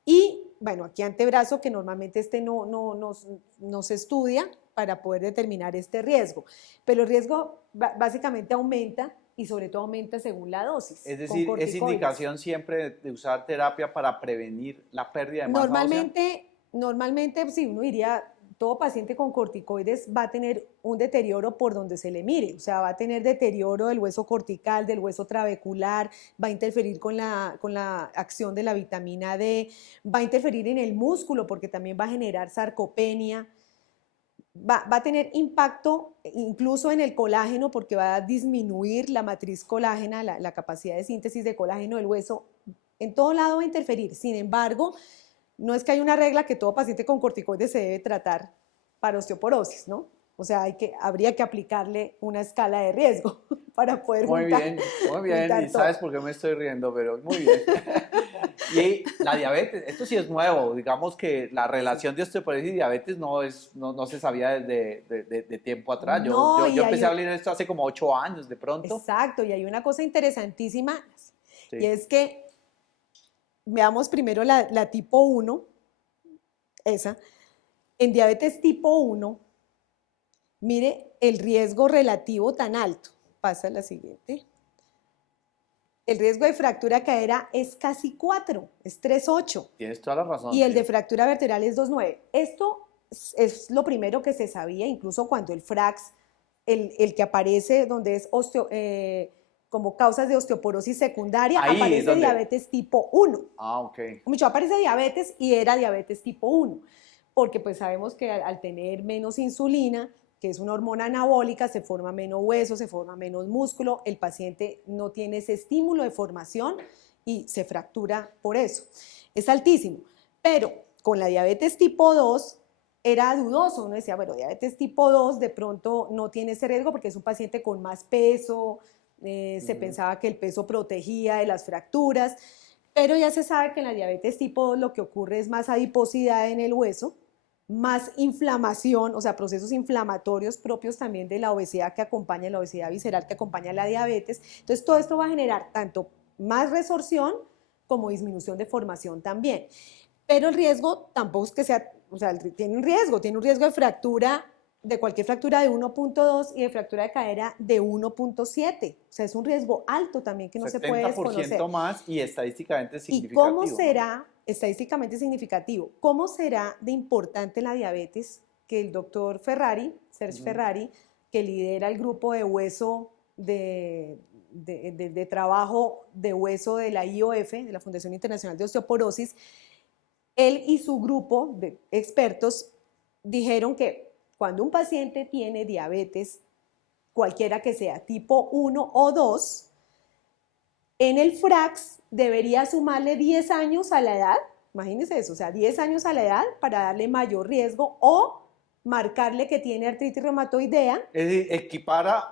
Y bueno, aquí antebrazo, que normalmente no se estudia para poder determinar este riesgo. Pero el riesgo básicamente aumenta y sobre todo aumenta según la dosis. Es decir, es indicación siempre de usar terapia para prevenir la pérdida de masa ósea. Normalmente, sí, uno diría, todo paciente con corticoides va a tener un deterioro por donde se le mire, o sea, va a tener deterioro del hueso cortical, del hueso trabecular, va a interferir con la acción de la vitamina D, va a interferir en el músculo porque también va a generar sarcopenia, va a tener impacto incluso en el colágeno porque va a disminuir la matriz colágena, la capacidad de síntesis de colágeno del hueso, en todo lado va a interferir. Sin embargo, no es que hay una regla que todo paciente con corticoides se debe tratar para osteoporosis, ¿no? O sea, habría que aplicarle una escala de riesgo para poder Muy bien, y sabes por qué me estoy riendo, pero muy bien. Y la diabetes, esto sí es nuevo, digamos que la relación de osteoporosis y diabetes no se sabía desde tiempo atrás. Yo empecé a hablar de esto hace como 8 años de pronto. Exacto, y hay una cosa interesantísima, y es que veamos primero la tipo 1, esa. En diabetes tipo 1, mire el riesgo relativo tan alto. Pasa a la siguiente. El riesgo de fractura de cadera es casi 4, es 3.8. Tienes toda la razón. Y el de fractura vertebral es 2.9. Esto es lo primero que se sabía, incluso cuando el FRAX, el que aparece donde es como causas de osteoporosis secundaria, ahí aparece diabetes tipo 1. Ah, ok. Mucho aparece diabetes y era diabetes tipo 1, porque pues sabemos que al tener menos insulina, que es una hormona anabólica, se forma menos hueso, se forma menos músculo, el paciente no tiene ese estímulo de formación y se fractura por eso. Es altísimo, pero con la diabetes tipo 2 era dudoso, uno decía, bueno, diabetes tipo 2 de pronto no tiene ese riesgo porque es un paciente con más peso, se pensaba que el peso protegía de las fracturas, pero ya se sabe que en la diabetes tipo 2 lo que ocurre es más adiposidad en el hueso más inflamación, o sea, procesos inflamatorios propios también de la obesidad que acompaña, la obesidad visceral que acompaña la diabetes. Entonces, todo esto va a generar tanto más resorción como disminución de formación también. Pero el riesgo tampoco es que sea, o sea, tiene un riesgo de fractura, de cualquier fractura de 1.2 y de fractura de cadera de 1.7. O sea, es un riesgo alto también que no se puede desconocer. 70% más y estadísticamente significativo. ¿Y cómo será, estadísticamente significativo, cómo será de importante la diabetes que el doctor Ferrari, Serge Ferrari, que lidera el grupo de hueso de trabajo de hueso de la IOF, de la Fundación Internacional de Osteoporosis, él y su grupo de expertos dijeron que cuando un paciente tiene diabetes, cualquiera que sea, tipo 1 o 2, en el FRAX debería sumarle 10 años a la edad, imagínense eso, o sea, 10 años a la edad para darle mayor riesgo o marcarle que tiene artritis reumatoidea. Es decir, equipara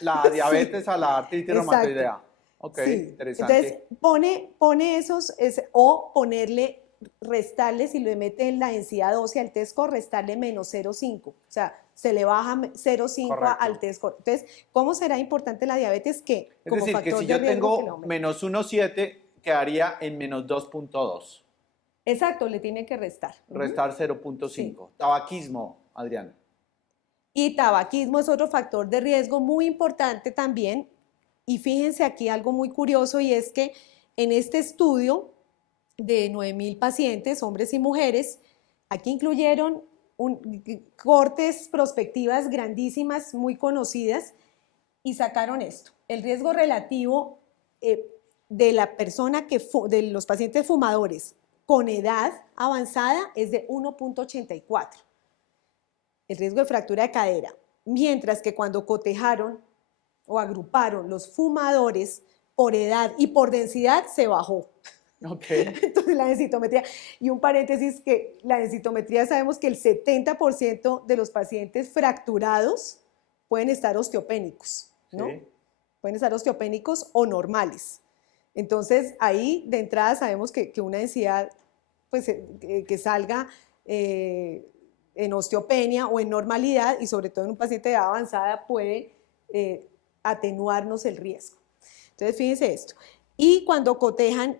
la diabetes a la artritis reumatoidea. Ok, sí. Interesante. Entonces, pone esos, o ponerle, restarle, si lo mete en la densidad ósea, al test score, restarle menos 0,5. O sea, se le baja 0,5 al test score. Entonces, ¿cómo será importante la diabetes? Que es decir, que si yo tengo menos 1,7, quedaría en menos 2,2. Exacto, le tiene que restar. Restar 0,5. Sí. Tabaquismo, Adriana. Y tabaquismo es otro factor de riesgo muy importante también. Y fíjense aquí algo muy curioso, y es que en este estudio de 9,000 pacientes, hombres y mujeres, aquí incluyeron cortes prospectivas grandísimas, muy conocidas, y sacaron esto. El riesgo relativo de la persona de los pacientes fumadores con edad avanzada es de 1.84. El riesgo de fractura de cadera. Mientras que cuando cotejaron o agruparon los fumadores por edad y por densidad, se bajó. Okay. Entonces la densitometría, y un paréntesis, que la densitometría sabemos que el 70% de los pacientes fracturados pueden estar osteopénicos, ¿no? Sí. Pueden estar osteopénicos o normales. Entonces ahí de entrada sabemos que una densidad pues, que salga en osteopenia o en normalidad, y sobre todo en un paciente de edad avanzada, puede atenuarnos el riesgo. Entonces fíjense esto. Y cuando cotejan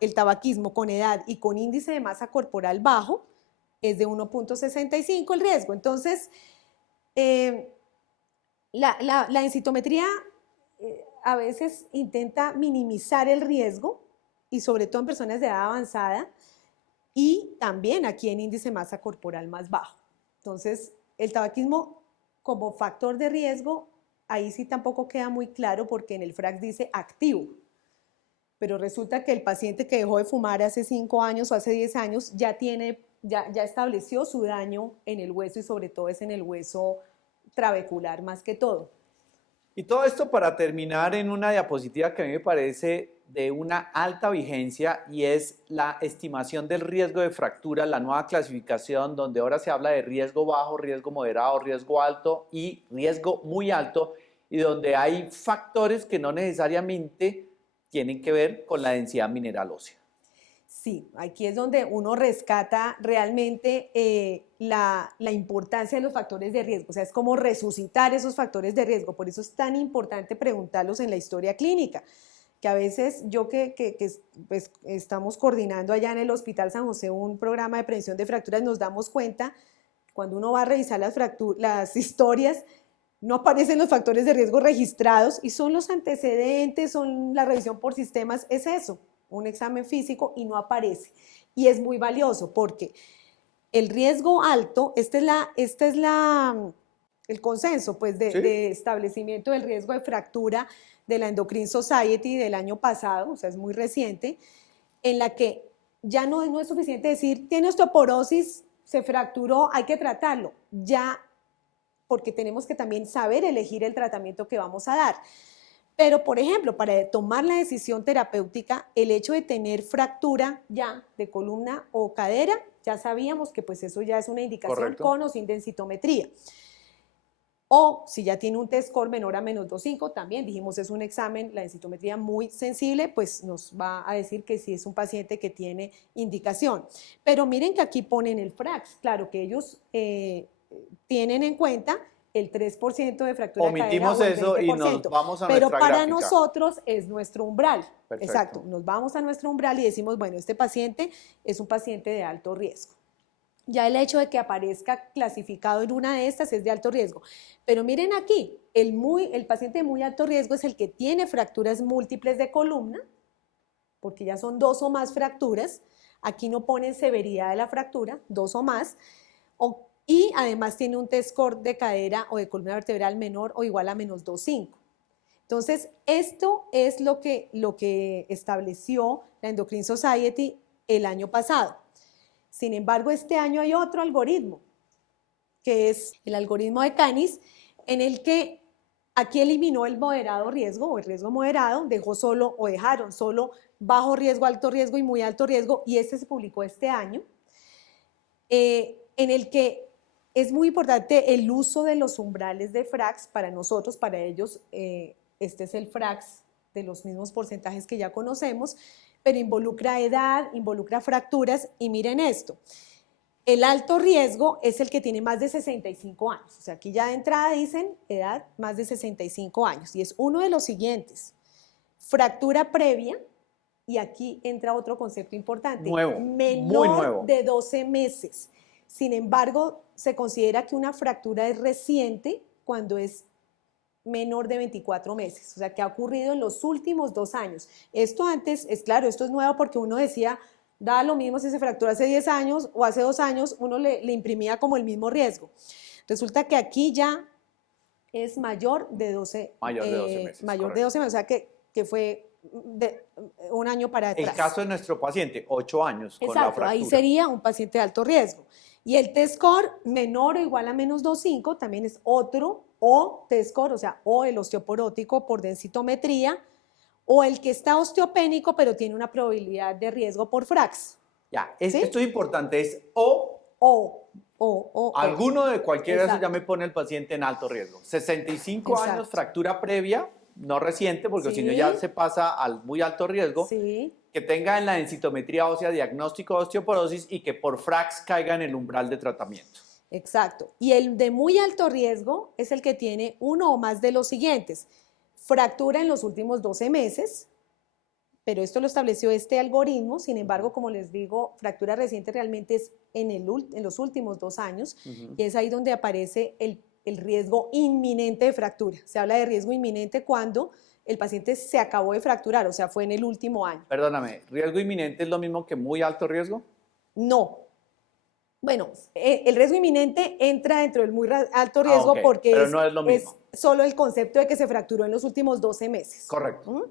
el tabaquismo con edad y con índice de masa corporal bajo, es de 1.65 el riesgo. Entonces, la densitometría a veces intenta minimizar el riesgo, y sobre todo en personas de edad avanzada, y también aquí en índice de masa corporal más bajo. Entonces, el tabaquismo como factor de riesgo, ahí sí tampoco queda muy claro, porque en el FRAX dice activo. Pero resulta que el paciente que dejó de fumar hace 5 años o hace 10 años ya estableció su daño en el hueso, y sobre todo es en el hueso trabecular más que todo. Y todo esto para terminar en una diapositiva que a mí me parece de una alta vigencia, y es la estimación del riesgo de fractura, la nueva clasificación donde ahora se habla de riesgo bajo, riesgo moderado, riesgo alto y riesgo muy alto, y donde hay factores que no necesariamente tienen que ver con la densidad mineral ósea. Sí, aquí es donde uno rescata realmente la importancia de los factores de riesgo, o sea, es como resucitar esos factores de riesgo. Por eso es tan importante preguntarlos en la historia clínica, que a veces yo pues, estamos coordinando allá en el Hospital San José un programa de prevención de fracturas, nos damos cuenta, cuando uno va a revisar las historias, no aparecen los factores de riesgo registrados, y son los antecedentes, son la revisión por sistemas, es eso, un examen físico, y no aparece. Y es muy valioso, porque el riesgo alto, este es el consenso pues, de establecimiento del riesgo de fractura de la Endocrine Society del año pasado, o sea, es muy reciente, en la que ya no es suficiente decir, tiene osteoporosis, se fracturó, hay que tratarlo, ya, porque tenemos que también saber elegir el tratamiento que vamos a dar. Pero, por ejemplo, para tomar la decisión terapéutica, el hecho de tener fractura ya de columna o cadera, ya sabíamos que pues eso ya es una indicación. Correcto. Con o sin densitometría. O si ya tiene un test score menor a menos 2.5, también dijimos es un examen, la densitometría muy sensible, pues nos va a decir que sí es un paciente que tiene indicación. Pero miren que aquí ponen el FRAX, claro que ellos tienen en cuenta el 3% de fractura de cadera Omitimos o el eso y nos 20%, vamos a pero nuestra para gráfica. nosotros es nuestro umbral. Perfecto. Exacto, nos vamos a nuestro umbral y decimos, bueno, este paciente es un paciente de alto riesgo. Ya el hecho de que aparezca clasificado en una de estas es de alto riesgo. Pero miren aquí, el paciente de muy alto riesgo es el que tiene fracturas múltiples de columna, porque ya son 2 o más fracturas. Aquí no ponen severidad de la fractura, 2 o más. Y además tiene un test score de cadera o de columna vertebral menor o igual a menos 2.5. Entonces, esto es lo que estableció la Endocrine Society el año pasado. Sin embargo, este año hay otro algoritmo, que es el algoritmo de Canis, en el que aquí eliminó el moderado riesgo o el riesgo moderado, dejaron solo bajo riesgo, alto riesgo y muy alto riesgo, y este se publicó este año, en el que es muy importante el uso de los umbrales de FRAX para nosotros, para ellos, este es el FRAX de los mismos porcentajes que ya conocemos, pero involucra edad, involucra fracturas, y miren esto, el alto riesgo es el que tiene más de 65 años, o sea, aquí ya de entrada dicen edad más de 65 años, y es uno de los siguientes, fractura previa, y aquí entra otro concepto importante, nuevo, menor muy nuevo. de 12 meses, sin embargo, se considera que una fractura es reciente cuando es menor de 24 meses, o sea, que ha ocurrido en los últimos 2 años. Esto antes, es claro, esto es nuevo porque uno decía, da lo mismo si se fracturó hace 10 años o hace 2 años, uno le imprimía como el mismo riesgo. Resulta que aquí ya es mayor de 12, Mayor de 12 meses. Mayor de 12 meses, o sea, que fue de un año para atrás. El caso de nuestro paciente, 8 años con la Exacto, fractura. ahí sería un paciente de alto riesgo. Y el test score menor o igual a menos 2.5 también es otro, o test score, o sea, o el osteoporótico por densitometría, o el que está osteopénico pero tiene una probabilidad de riesgo por FRAX. Ya, ¿Sí? esto es importante, es alguno de cualquiera de esos ya me pone el paciente en alto riesgo. 65 Exacto. años, fractura previa, no reciente, porque Sí. si no ya se pasa al muy alto riesgo. Sí. Que tenga en la densitometría ósea diagnóstico de osteoporosis y que por FRAX caiga en el umbral de tratamiento. Exacto. Y el de muy alto riesgo es el que tiene uno o más de los siguientes. Fractura en los últimos 12 meses, pero esto lo estableció este algoritmo, sin embargo, como les digo, fractura reciente realmente es en los últimos 2 años, y es ahí donde aparece el riesgo inminente de fractura. Se habla de riesgo inminente cuando el paciente se acabó de fracturar, o sea, fue en el último año. Perdóname, ¿riesgo inminente es lo mismo que muy alto riesgo? No. Bueno, el riesgo inminente entra dentro del muy alto riesgo porque pero no es lo mismo. Es solo el concepto de que se fracturó en los últimos 12 meses. Correcto.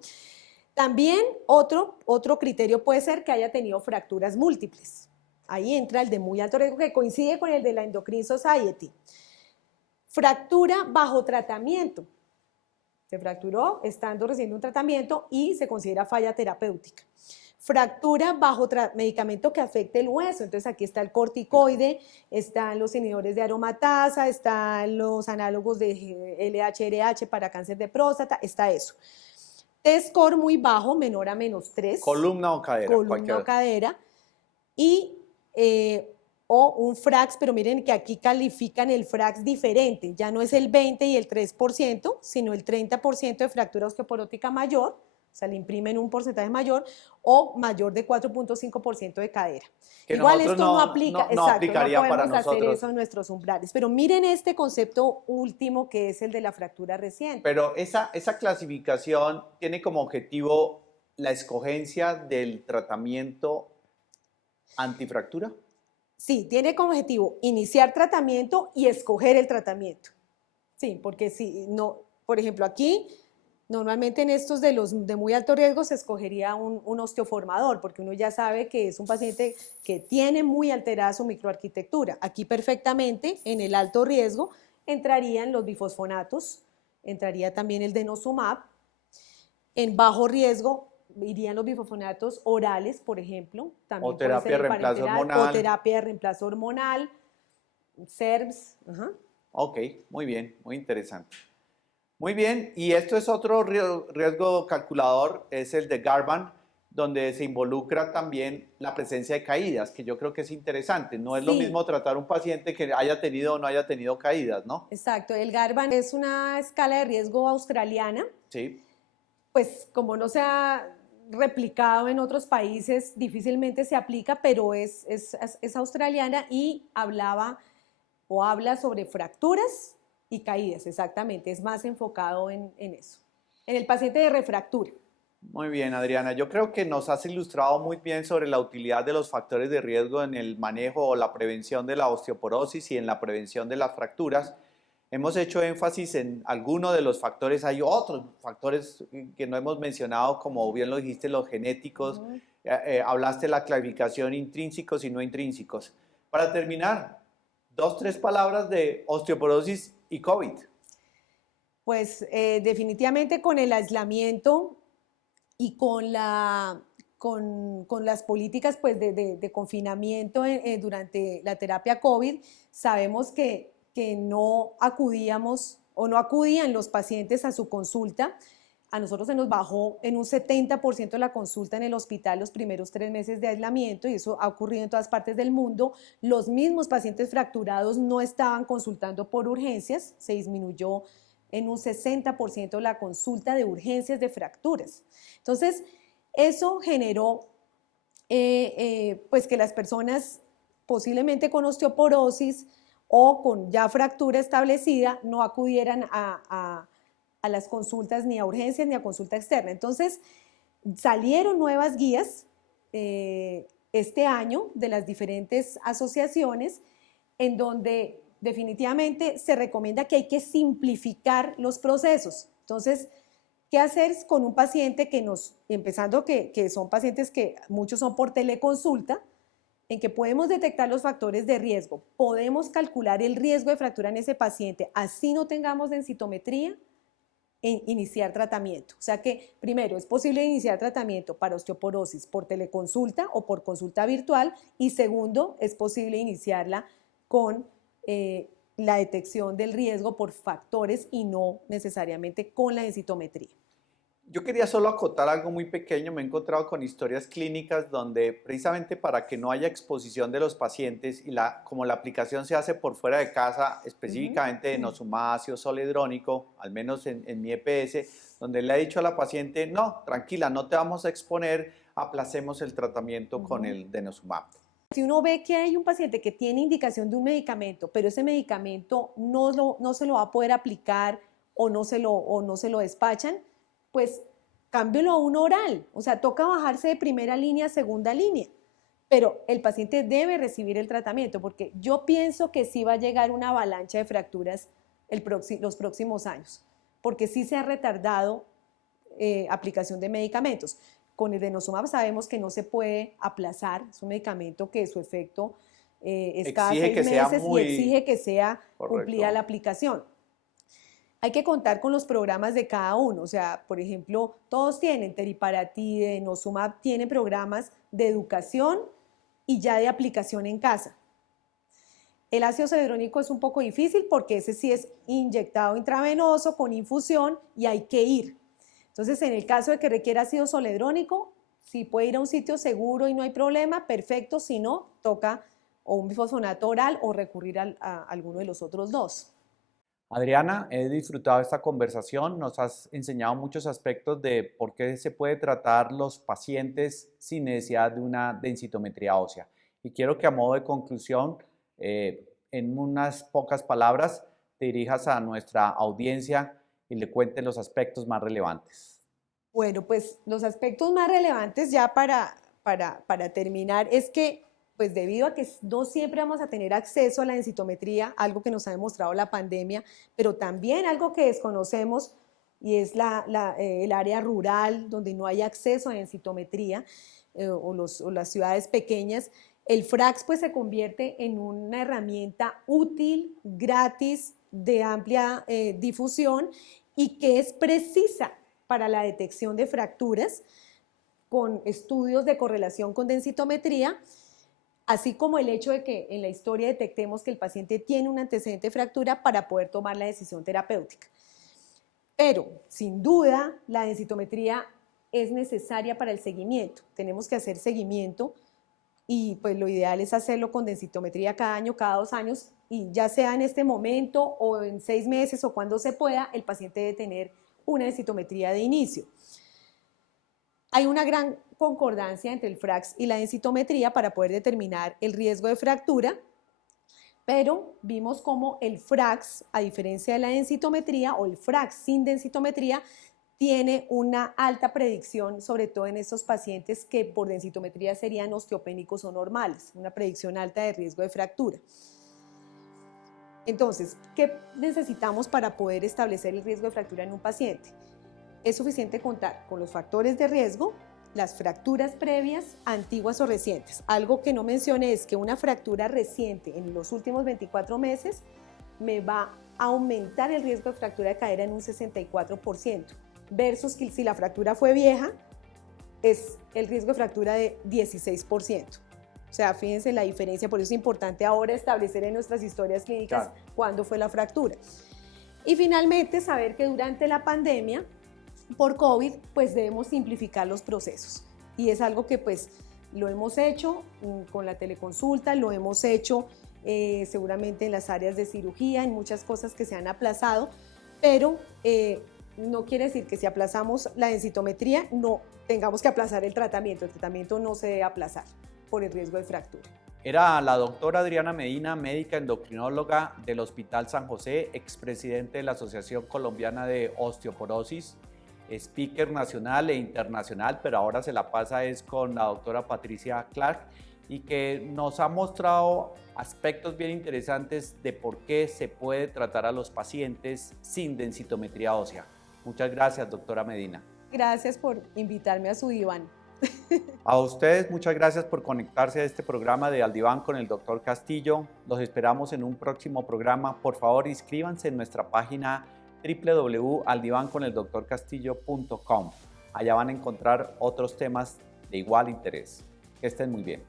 También otro criterio puede ser que haya tenido fracturas múltiples. Ahí entra el de muy alto riesgo que coincide con el de la Endocrine Society. Fractura bajo tratamiento. Se fracturó estando recibiendo un tratamiento y se considera falla terapéutica. Fractura bajo medicamento que afecte el hueso. Entonces aquí está el corticoide, están los inhibidores de aromatasa, están los análogos de LH-RH para cáncer de próstata, está eso. Test score muy bajo, menor a menos 3. Columna o cadera. Columna o cadera. Y o un FRAX, pero miren que aquí califican el FRAX diferente, ya no es el 20 y el 3%, sino el 30% de fractura osteoporótica mayor, o sea, le imprimen un porcentaje mayor, o mayor de 4.5% de cadera. Que igual esto no aplica, no exacto, aplicaría no para podemos hacer nosotros. eso en nuestros umbrales, pero miren este concepto último que es el de la fractura reciente. Pero esa clasificación tiene como objetivo la escogencia del tratamiento antifractura. Sí, tiene como objetivo iniciar tratamiento y escoger el tratamiento. Sí, porque si no, por ejemplo, aquí normalmente en estos de muy alto riesgo se escogería un osteoformador, porque uno ya sabe que es un paciente que tiene muy alterada su microarquitectura. Aquí perfectamente en el alto riesgo entrarían los bifosfonatos, entraría también el denosumab. En bajo riesgo irían los bifosfonatos orales, por ejemplo, también o terapia de reemplazo hormonal. o terapia de reemplazo hormonal, SERMs, Ok, muy bien, muy interesante. Muy bien, y esto es otro riesgo calculador, es el de Garban, donde se involucra también la presencia de caídas, que yo creo que es interesante. No es lo Sí, mismo tratar a un paciente que haya tenido o no haya tenido caídas, ¿no? exacto. El Garban es una escala de riesgo australiana, Sí, pues como no se ha replicado en otros países, difícilmente se aplica, pero es australiana y hablaba o habla sobre fracturas y caídas, exactamente, es más enfocado en eso, en el paciente de refractura. muy bien, Adriana. Yo creo que nos has ilustrado muy bien sobre la utilidad de los factores de riesgo en el manejo o la prevención de la osteoporosis y en la prevención de las fracturas. Hemos hecho énfasis en algunos de los factores, hay otros factores que no hemos mencionado, como bien lo dijiste, los genéticos, Ujú. hablaste de la clasificación intrínsecos y no intrínsecos. Para terminar, dos, tres palabras de osteoporosis y COVID. Pues definitivamente con el aislamiento y con las políticas pues, de confinamiento durante la terapia COVID, sabemos que no acudíamos o no acudían los pacientes a su consulta. A nosotros se nos bajó en un 70% la consulta en el hospital los primeros 3 meses de aislamiento y eso ha ocurrido en todas partes del mundo. Los mismos pacientes fracturados no estaban consultando por urgencias, se disminuyó en un 60% la consulta de urgencias de fracturas. Entonces, eso generó pues que las personas posiblemente con osteoporosis o con ya fractura establecida no acudieran a las consultas ni a urgencias ni a consulta externa. Entonces, salieron nuevas guías este año de las diferentes asociaciones en donde definitivamente se recomienda que hay que simplificar los procesos. Entonces, ¿qué hacer con un paciente empezando que son pacientes que muchos son por teleconsulta, en que podemos detectar los factores de riesgo, podemos calcular el riesgo de fractura en ese paciente, así no tengamos densitometría, en iniciar tratamiento? O sea que, primero, es posible iniciar tratamiento para osteoporosis por teleconsulta o por consulta virtual y segundo, es posible iniciarla con la detección del riesgo por factores y no necesariamente con la densitometría. Yo quería solo acotar algo muy pequeño. Me he encontrado con historias clínicas donde precisamente para que no haya exposición de los pacientes y como la aplicación se hace por fuera de casa, específicamente de denosumab, ácido zoledrónico, al menos en mi EPS, donde le he dicho a la paciente, no, tranquila, no te vamos a exponer, aplacemos el tratamiento con el denosumab. Si uno ve que hay un paciente que tiene indicación de un medicamento, pero ese medicamento no se lo va a poder aplicar o no se lo despachan, pues cámbielo a un oral. O sea, toca bajarse de primera línea a segunda línea. Pero el paciente debe recibir el tratamiento porque yo pienso que sí va a llegar una avalancha de fracturas los próximos años, porque sí se ha retardado aplicación de medicamentos. Con el denosumab sabemos que no se puede aplazar, es un medicamento que su efecto es cada Exige 6 que sea meses y exige que sea cumplida correcto. la aplicación. Hay que contar con los programas de cada uno, o sea, por ejemplo, todos tienen teriparatide, denosumab, tienen programas de educación y ya de aplicación en casa. El ácido zoledrónico es un poco difícil porque ese sí es inyectado intravenoso con infusión y hay que ir. Entonces, en el caso de que requiera ácido zoledrónico, si puede ir a un sitio seguro y no hay problema, perfecto. Si no, toca o un bifosfonato oral o recurrir a alguno de los otros dos. Adriana, he disfrutado esta conversación, nos has enseñado muchos aspectos de por qué se puede tratar los pacientes sin necesidad de una densitometría ósea. Y quiero que a modo de conclusión, en unas pocas palabras, te dirijas a nuestra audiencia y le cuentes los aspectos más relevantes. Bueno, pues los aspectos más relevantes ya para terminar es que pues debido a que no siempre vamos a tener acceso a la densitometría, algo que nos ha demostrado la pandemia, pero también algo que desconocemos y es el área rural donde no hay acceso a densitometría o las ciudades pequeñas, el FRAX pues se convierte en una herramienta útil, gratis, de amplia difusión y que es precisa para la detección de fracturas con estudios de correlación con densitometría. así como el hecho de que en la historia detectemos que el paciente tiene un antecedente de fractura para poder tomar la decisión terapéutica. Pero, sin duda, la densitometría es necesaria para el seguimiento. Tenemos que hacer seguimiento y pues lo ideal es hacerlo con densitometría cada año, cada 2 años, y ya sea en este momento o en 6 meses o cuando se pueda, el paciente debe tener una densitometría de inicio. Hay una gran concordancia entre el FRAX y la densitometría para poder determinar el riesgo de fractura, pero vimos cómo el FRAX, a diferencia de la densitometría, o el FRAX sin densitometría, tiene una alta predicción, sobre todo en estos pacientes que por densitometría serían osteopénicos o normales, una predicción alta de riesgo de fractura. Entonces, ¿qué necesitamos para poder establecer el riesgo de fractura en un paciente? Es suficiente contar con los factores de riesgo, las fracturas previas, antiguas o recientes. Algo que no mencioné es que una fractura reciente en los últimos 24 meses me va a aumentar el riesgo de fractura de cadera en un 64%, versus que si la fractura fue vieja, es el riesgo de fractura de 16%. O sea, fíjense la diferencia, por eso es importante ahora establecer en nuestras historias clínicas cuándo fue la fractura. Y finalmente, saber que durante la pandemia por COVID, pues debemos simplificar los procesos. Y es algo que pues lo hemos hecho con la teleconsulta, lo hemos hecho seguramente en las áreas de cirugía, en muchas cosas que se han aplazado, pero no quiere decir que si aplazamos la densitometría no tengamos que aplazar el tratamiento no se debe aplazar por el riesgo de fractura. Era la doctora Adriana Medina, médica endocrinóloga del Hospital San José, expresidente de la Asociación Colombiana de Osteoporosis, speaker nacional e internacional, pero ahora se la pasa es con la doctora Patricia Clark, y que nos ha mostrado aspectos bien interesantes de por qué se puede tratar a los pacientes sin densitometría ósea. Muchas gracias, doctora Medina. Gracias por invitarme a su diván. A ustedes, muchas gracias por conectarse a este programa de Al Diván con el Dr. Castillo. Los esperamos en un próximo programa. Por favor, inscríbanse en nuestra página www.aldivanconeldoctorcastillo.com. Allá van a encontrar otros temas de igual interés. Que estén muy bien.